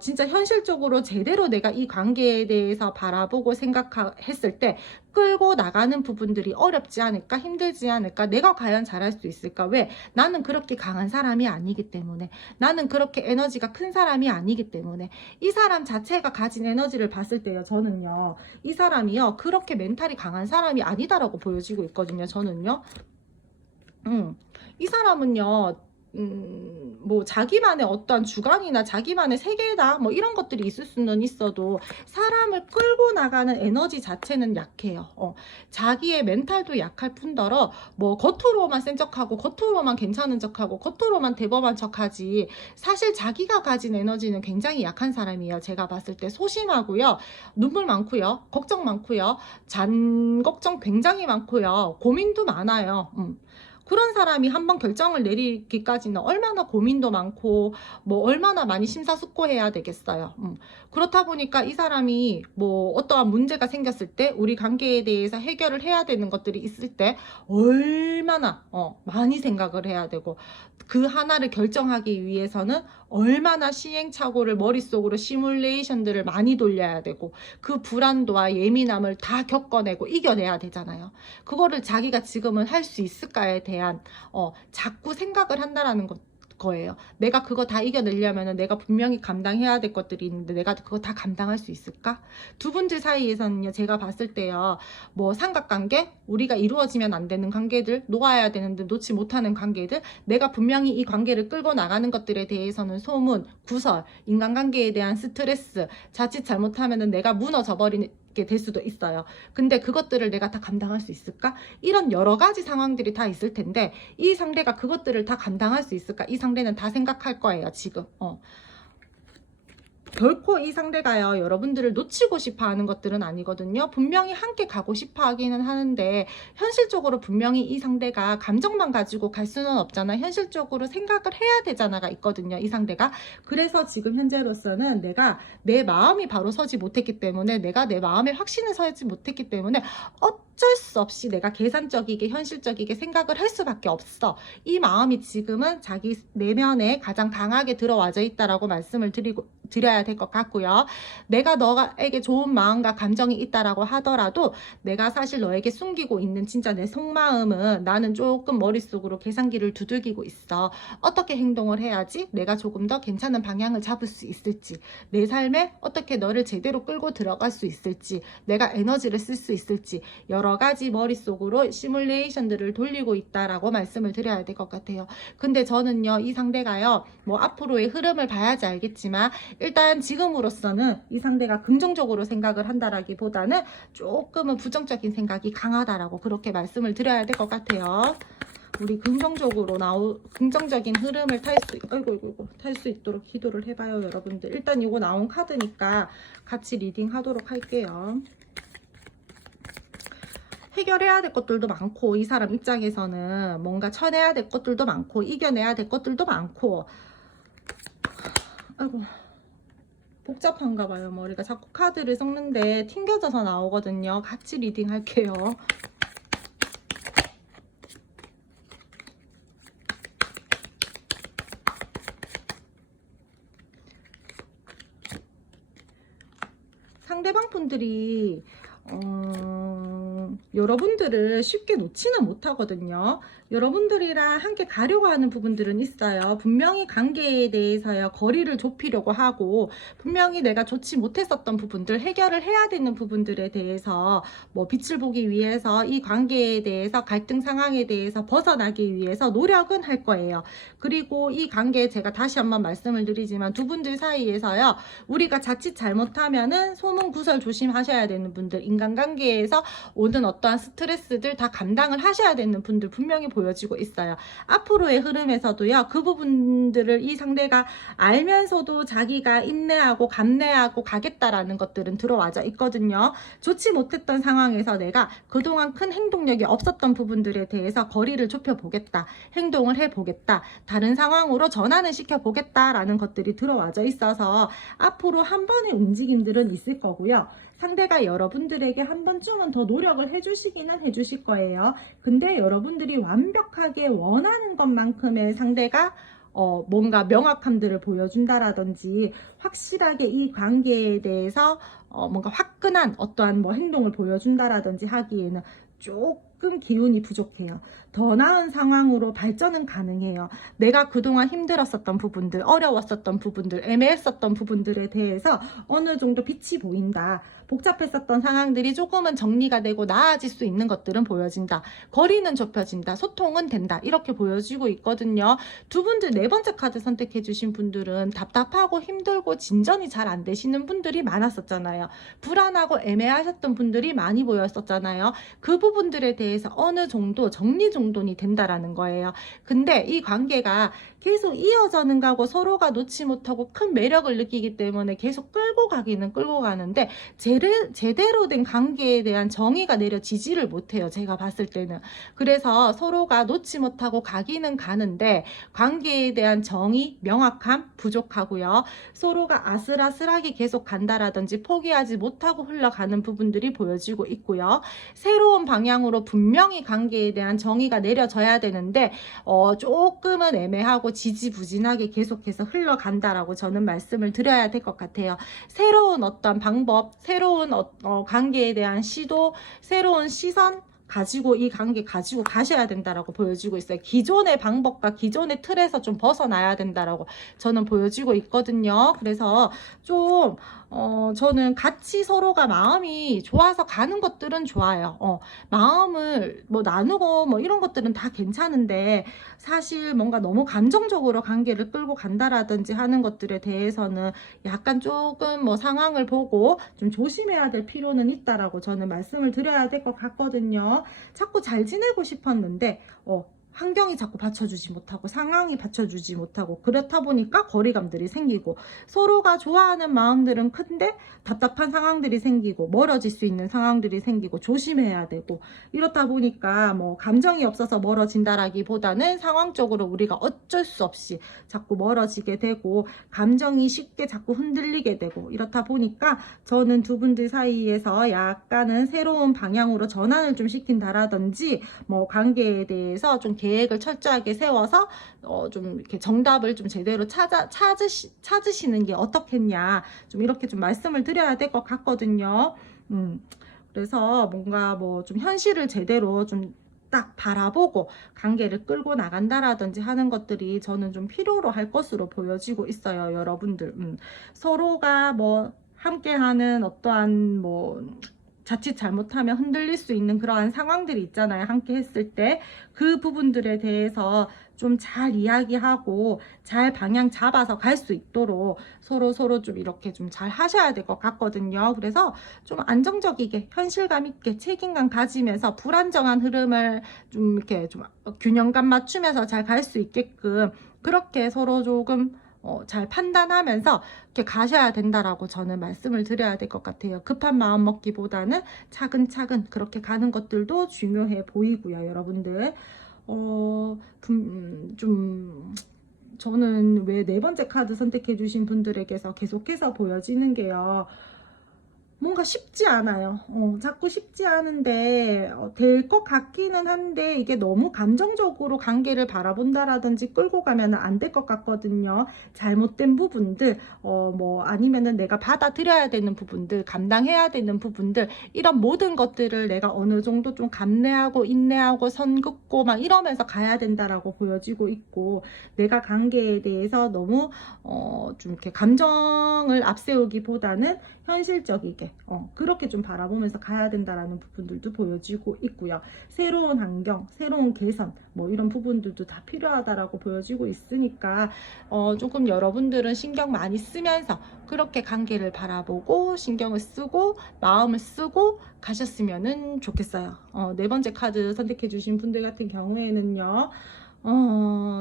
진짜 현실적으로 제대로 내가 이 관계에 대해서 바라보고 생각했을 때 끌고 나가는 부분들이 어렵지 않을까, 힘들지 않을까, 내가 과연 잘할 수 있을까. 왜? 나는 그렇게 강한 사람이 아니기 때문에, 나는 그렇게 에너지가 큰 사람이 아니기 때문에. 이 사람 자체가 가진 에너지를 봤을 때요, 저는요, 이 사람이요 그렇게 멘탈이 강한 사람이 아니다라고 보여지고 있거든요. 저는요 이 사람은요 뭐 자기만의 어떤 주관이나 자기만의 세계다 뭐 이런 것들이 있을 수는 있어도 사람을 끌고 나가는 에너지 자체는 약해요. 자기의 멘탈도 약할 뿐더러 뭐 겉으로만 센 척하고 겉으로만 괜찮은 척하고 겉으로만 대범한 척하지 사실 자기가 가진 에너지는 굉장히 약한 사람이에요. 제가 봤을 때 소심하고요, 눈물 많고요, 걱정 많고요, 잔 걱정 굉장히 많고요, 고민도 많아요. 그런 사람이 한번 결정을 내리기까지는 얼마나 고민도 많고 뭐 얼마나 많이 심사숙고해야 되겠어요. 그렇다 보니까 이 사람이 뭐 어떠한 문제가 생겼을 때 우리 관계에 대해서 해결을 해야 되는 것들이 있을 때 얼마나 많이 생각을 해야 되고, 그 하나를 결정하기 위해서는 얼마나 시행착오를 머릿속으로 시뮬레이션들을 많이 돌려야 되고, 그 불안도와 예민함을 다 겪어내고 이겨내야 되잖아요. 그거를 자기가 지금은 할 수 있을까에 대한 자꾸 생각을 한다라는 거예요. 내가 그거 다 이겨내려면 내가 분명히 감당해야 될 것들이 있는데 내가 그거 다 감당할 수 있을까? 두 분들 사이에서는요, 제가 봤을 때요, 뭐 삼각관계, 우리가 이루어지면 안 되는 관계들, 놓아야 되는데 놓지 못하는 관계들, 내가 분명히 이 관계를 끌고 나가는 것들에 대해서는 소문, 구설, 인간관계에 대한 스트레스, 자칫 잘못하면은 내가 무너져 버리는 게 될 수도 있어요. 근데 그것들을 내가 다 감당할 수 있을까? 이런 여러 가지 상황들이 다 있을 텐데, 이 상대가 그것들을 다 감당할 수 있을까? 이 상대는 다 생각할 거예요, 지금. 결코 이 상대가요, 여러분들을 놓치고 싶어 하는 것들은 아니거든요. 분명히 함께 가고 싶어 하기는 하는데, 현실적으로 분명히 이 상대가 감정만 가지고 갈 수는 없잖아. 현실적으로 생각을 해야 되잖아가 있거든요, 이 상대가. 그래서 지금 현재로서는 내가 내 마음이 바로 서지 못했기 때문에, 내가 내 마음에 확신을 서지 못했기 때문에 어쩔 수 없이 내가 계산적이게 현실적이게 생각을 할 수밖에 없어. 이 마음이 지금은 자기 내면에 가장 강하게 들어와져 있다라고 말씀을 드려야 될 것 같고요. 내가 너에게 좋은 마음과 감정이 있다라고 하더라도 내가 사실 너에게 숨기고 있는 진짜 내 속마음은 나는 조금 머릿속으로 계산기를 두들기고 있어. 어떻게 행동을 해야지 내가 조금 더 괜찮은 방향을 잡을 수 있을지, 내 삶에 어떻게 너를 제대로 끌고 들어갈 수 있을지, 내가 에너지를 쓸 수 있을지, 여러 가지 머릿속으로 시뮬레이션들을 돌리고 있다라고 말씀을 드려야 될 것 같아요. 근데 저는요, 이 상대가요, 뭐 앞으로의 흐름을 봐야지 알겠지만 일단 지금으로서는 이 상대가 긍정적으로 생각을 한다라기보다는 조금은 부정적인 생각이 강하다라고 그렇게 말씀을 드려야 될 것 같아요. 우리 긍정적인 흐름을 탈 수 있도록 기도를 해봐요, 여러분들. 일단 이거 나온 카드니까 같이 리딩 하도록 할게요. 해결해야 될 것들도 많고, 이 사람 입장에서는 뭔가 쳐내야 될 것들도 많고, 이겨내야 될 것들도 많고, 아이고 복잡한가 봐요, 머리가. 자꾸 카드를 섞는데 튕겨져서 나오거든요. 같이 리딩 할게요. 상대방 분들이 여러분들을 쉽게 놓지는 못하거든요. 여러분들이랑 함께 가려고 하는 부분들은 있어요. 분명히 관계에 대해서요, 거리를 좁히려고 하고, 분명히 내가 좋지 못했었던 부분들, 해결을 해야 되는 부분들에 대해서 뭐 빛을 보기 위해서, 이 관계에 대해서, 갈등 상황에 대해서 벗어나기 위해서 노력은 할 거예요. 그리고 이 관계에 제가 다시 한번 말씀을 드리지만, 두 분들 사이에서요, 우리가 자칫 잘못하면은 소문구설 조심하셔야 되는 분들, 인간관계에서 오는 어떠한 스트레스들 다 감당을 하셔야 되는 분들 분명히 보여지고 있어요. 앞으로의 흐름에서도요, 그 부분들을 이 상대가 알면서도 자기가 인내하고 감내하고 가겠다라는 것들은 들어와져 있거든요. 좋지 못했던 상황에서 내가 그동안 큰 행동력이 없었던 부분들에 대해서 거리를 좁혀보겠다, 행동을 해보겠다, 다른 상황으로 전환을 시켜보겠다라는 것들이 들어와져 있어서 앞으로 한 번의 움직임들은 있을 거고요. 상대가 여러분들에게 한 번쯤은 더 노력을 해주시기는 해주실 거예요. 근데 여러분들이 완벽하게 원하는 것만큼의 상대가 뭔가 명확함들을 보여준다라든지, 확실하게 이 관계에 대해서 뭔가 화끈한 어떠한 뭐 행동을 보여준다라든지 하기에는 조금 기운이 부족해요. 더 나은 상황으로 발전은 가능해요. 내가 그동안 힘들었었던 부분들, 어려웠었던 부분들, 애매했었던 부분들에 대해서 어느 정도 빛이 보인다. 복잡했었던 상황들이 조금은 정리가 되고 나아질 수 있는 것들은 보여진다. 거리는 좁혀진다. 소통은 된다. 이렇게 보여지고 있거든요. 두 분들 네 번째 카드 선택해 주신 분들은 답답하고 힘들고 진전이 잘 안 되시는 분들이 많았었잖아요. 불안하고 애매하셨던 분들이 많이 보였었잖아요. 그 부분들에 대해서 어느 정도 정리정돈이 된다라는 거예요. 근데 이 관계가 계속 이어져는 가고 서로가 놓지 못하고 큰 매력을 느끼기 때문에 계속 끌고 가기는 끌고 가는데 제대로 된 관계에 대한 정의가 내려지지를 못해요. 제가 봤을 때는. 그래서 서로가 놓지 못하고 가기는 가는데 관계에 대한 정의, 명확함 부족하고요. 서로가 아슬아슬하게 계속 간다라든지 포기하지 못하고 흘러가는 부분들이 보여지고 있고요. 새로운 방향으로 분명히 관계에 대한 정의가 내려져야 되는데 조금은 애매하고 지지부진하게 계속해서 흘러간다라고 저는 말씀을 드려야 될 것 같아요. 새로운 어떤 방법, 새로운 관계에 대한 시도, 새로운 시선 가지고 이 관계 가지고 가셔야 된다라고 보여지고 있어요. 기존의 방법과 기존의 틀에서 좀 벗어나야 된다라고 저는 보여지고 있거든요. 그래서 좀 저는 같이 서로가 마음이 좋아서 가는 것들은 좋아요. 마음을 뭐 나누고 뭐 이런 것들은 다 괜찮은데 사실 뭔가 너무 감정적으로 관계를 끌고 간다라든지 하는 것들에 대해서는 약간 조금 뭐 상황을 보고 좀 조심해야 될 필요는 있다라고 저는 말씀을 드려야 될 것 같거든요. 자꾸 잘 지내고 싶었는데 환경이 자꾸 받쳐주지 못하고 상황이 받쳐주지 못하고 그렇다 보니까 거리감들이 생기고 서로가 좋아하는 마음들은 큰데 답답한 상황들이 생기고 멀어질 수 있는 상황들이 생기고 조심해야 되고 이렇다 보니까 뭐 감정이 없어서 멀어진다라기보다는 상황적으로 우리가 어쩔 수 없이 자꾸 멀어지게 되고 감정이 쉽게 자꾸 흔들리게 되고 이렇다 보니까 저는 두 분들 사이에서 약간은 새로운 방향으로 전환을 좀 시킨다라든지 뭐 관계에 대해서 좀 계획을 철저하게 세워서 좀 이렇게 정답을 좀 제대로 찾으시는 게 어떻겠냐 좀 이렇게 좀 말씀을 드려야 될 것 같거든요. 그래서 뭔가 뭐 좀 현실을 제대로 좀 딱 바라보고 관계를 끌고 나간다라든지 하는 것들이 저는 좀 필요로 할 것으로 보여지고 있어요. 여러분들 서로가 뭐 함께하는 어떠한 뭐 자칫 잘못하면 흔들릴 수 있는 그러한 상황들이 있잖아요. 함께 했을 때 그 부분들에 대해서 좀 잘 이야기하고 잘 방향 잡아서 갈 수 있도록 서로 좀 이렇게 좀 잘 하셔야 될 것 같거든요. 그래서 좀 안정적이게 현실감 있게 책임감 가지면서 불안정한 흐름을 좀 이렇게 좀 균형감 맞추면서 잘 갈 수 있게끔 그렇게 서로 조금 잘 판단하면서 이렇게 가셔야 된다라고 저는 말씀을 드려야 될 것 같아요. 급한 마음 먹기보다는 차근차근 그렇게 가는 것들도 중요해 보이고요, 여러분들. 좀 저는 왜 네 번째 카드 선택해 주신 분들에게서 계속해서 보여지는 게요. 뭔가 쉽지 않아요. 자꾸 쉽지 않은데 될 것 같기는 한데 이게 너무 감정적으로 관계를 바라본다라든지 끌고 가면 안 될 것 같거든요. 잘못된 부분들, 뭐 아니면은 내가 받아들여야 되는 부분들, 감당해야 되는 부분들 이런 모든 것들을 내가 어느 정도 좀 감내하고 인내하고 선 긋고 막 이러면서 가야 된다라고 보여지고 있고 내가 관계에 대해서 너무 좀 이렇게 감정을 앞세우기보다는 현실적이게 그렇게 좀 바라보면서 가야 된다라는 부분들도 보여지고 있고요. 새로운 환경, 새로운 개선 뭐 이런 부분들도 다 필요하다라고 보여지고 있으니까 조금 여러분들은 신경 많이 쓰면서 그렇게 관계를 바라보고 신경을 쓰고 마음을 쓰고 가셨으면 좋겠어요. 네 번째 카드 선택해 주신 분들 같은 경우에는요.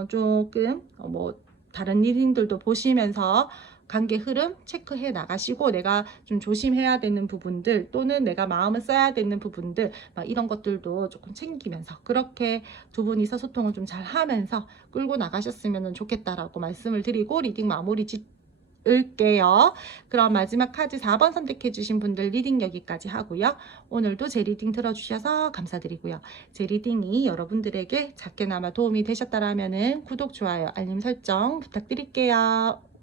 조금 뭐 다른 리딩들도 보시면서 관계 흐름 체크해 나가시고 내가 좀 조심해야 되는 부분들 또는 내가 마음을 써야 되는 부분들 막 이런 것들도 조금 챙기면서 그렇게 두 분이서 소통을 좀 잘 하면서 끌고 나가셨으면 좋겠다라고 말씀을 드리고 리딩 마무리 짓을게요. 그럼 마지막 카드 4번 선택해 주신 분들 리딩 여기까지 하고요. 오늘도 제 리딩 들어주셔서 감사드리고요. 제 리딩이 여러분들에게 작게나마 도움이 되셨다라면 구독, 좋아요, 알림 설정 부탁드릴게요.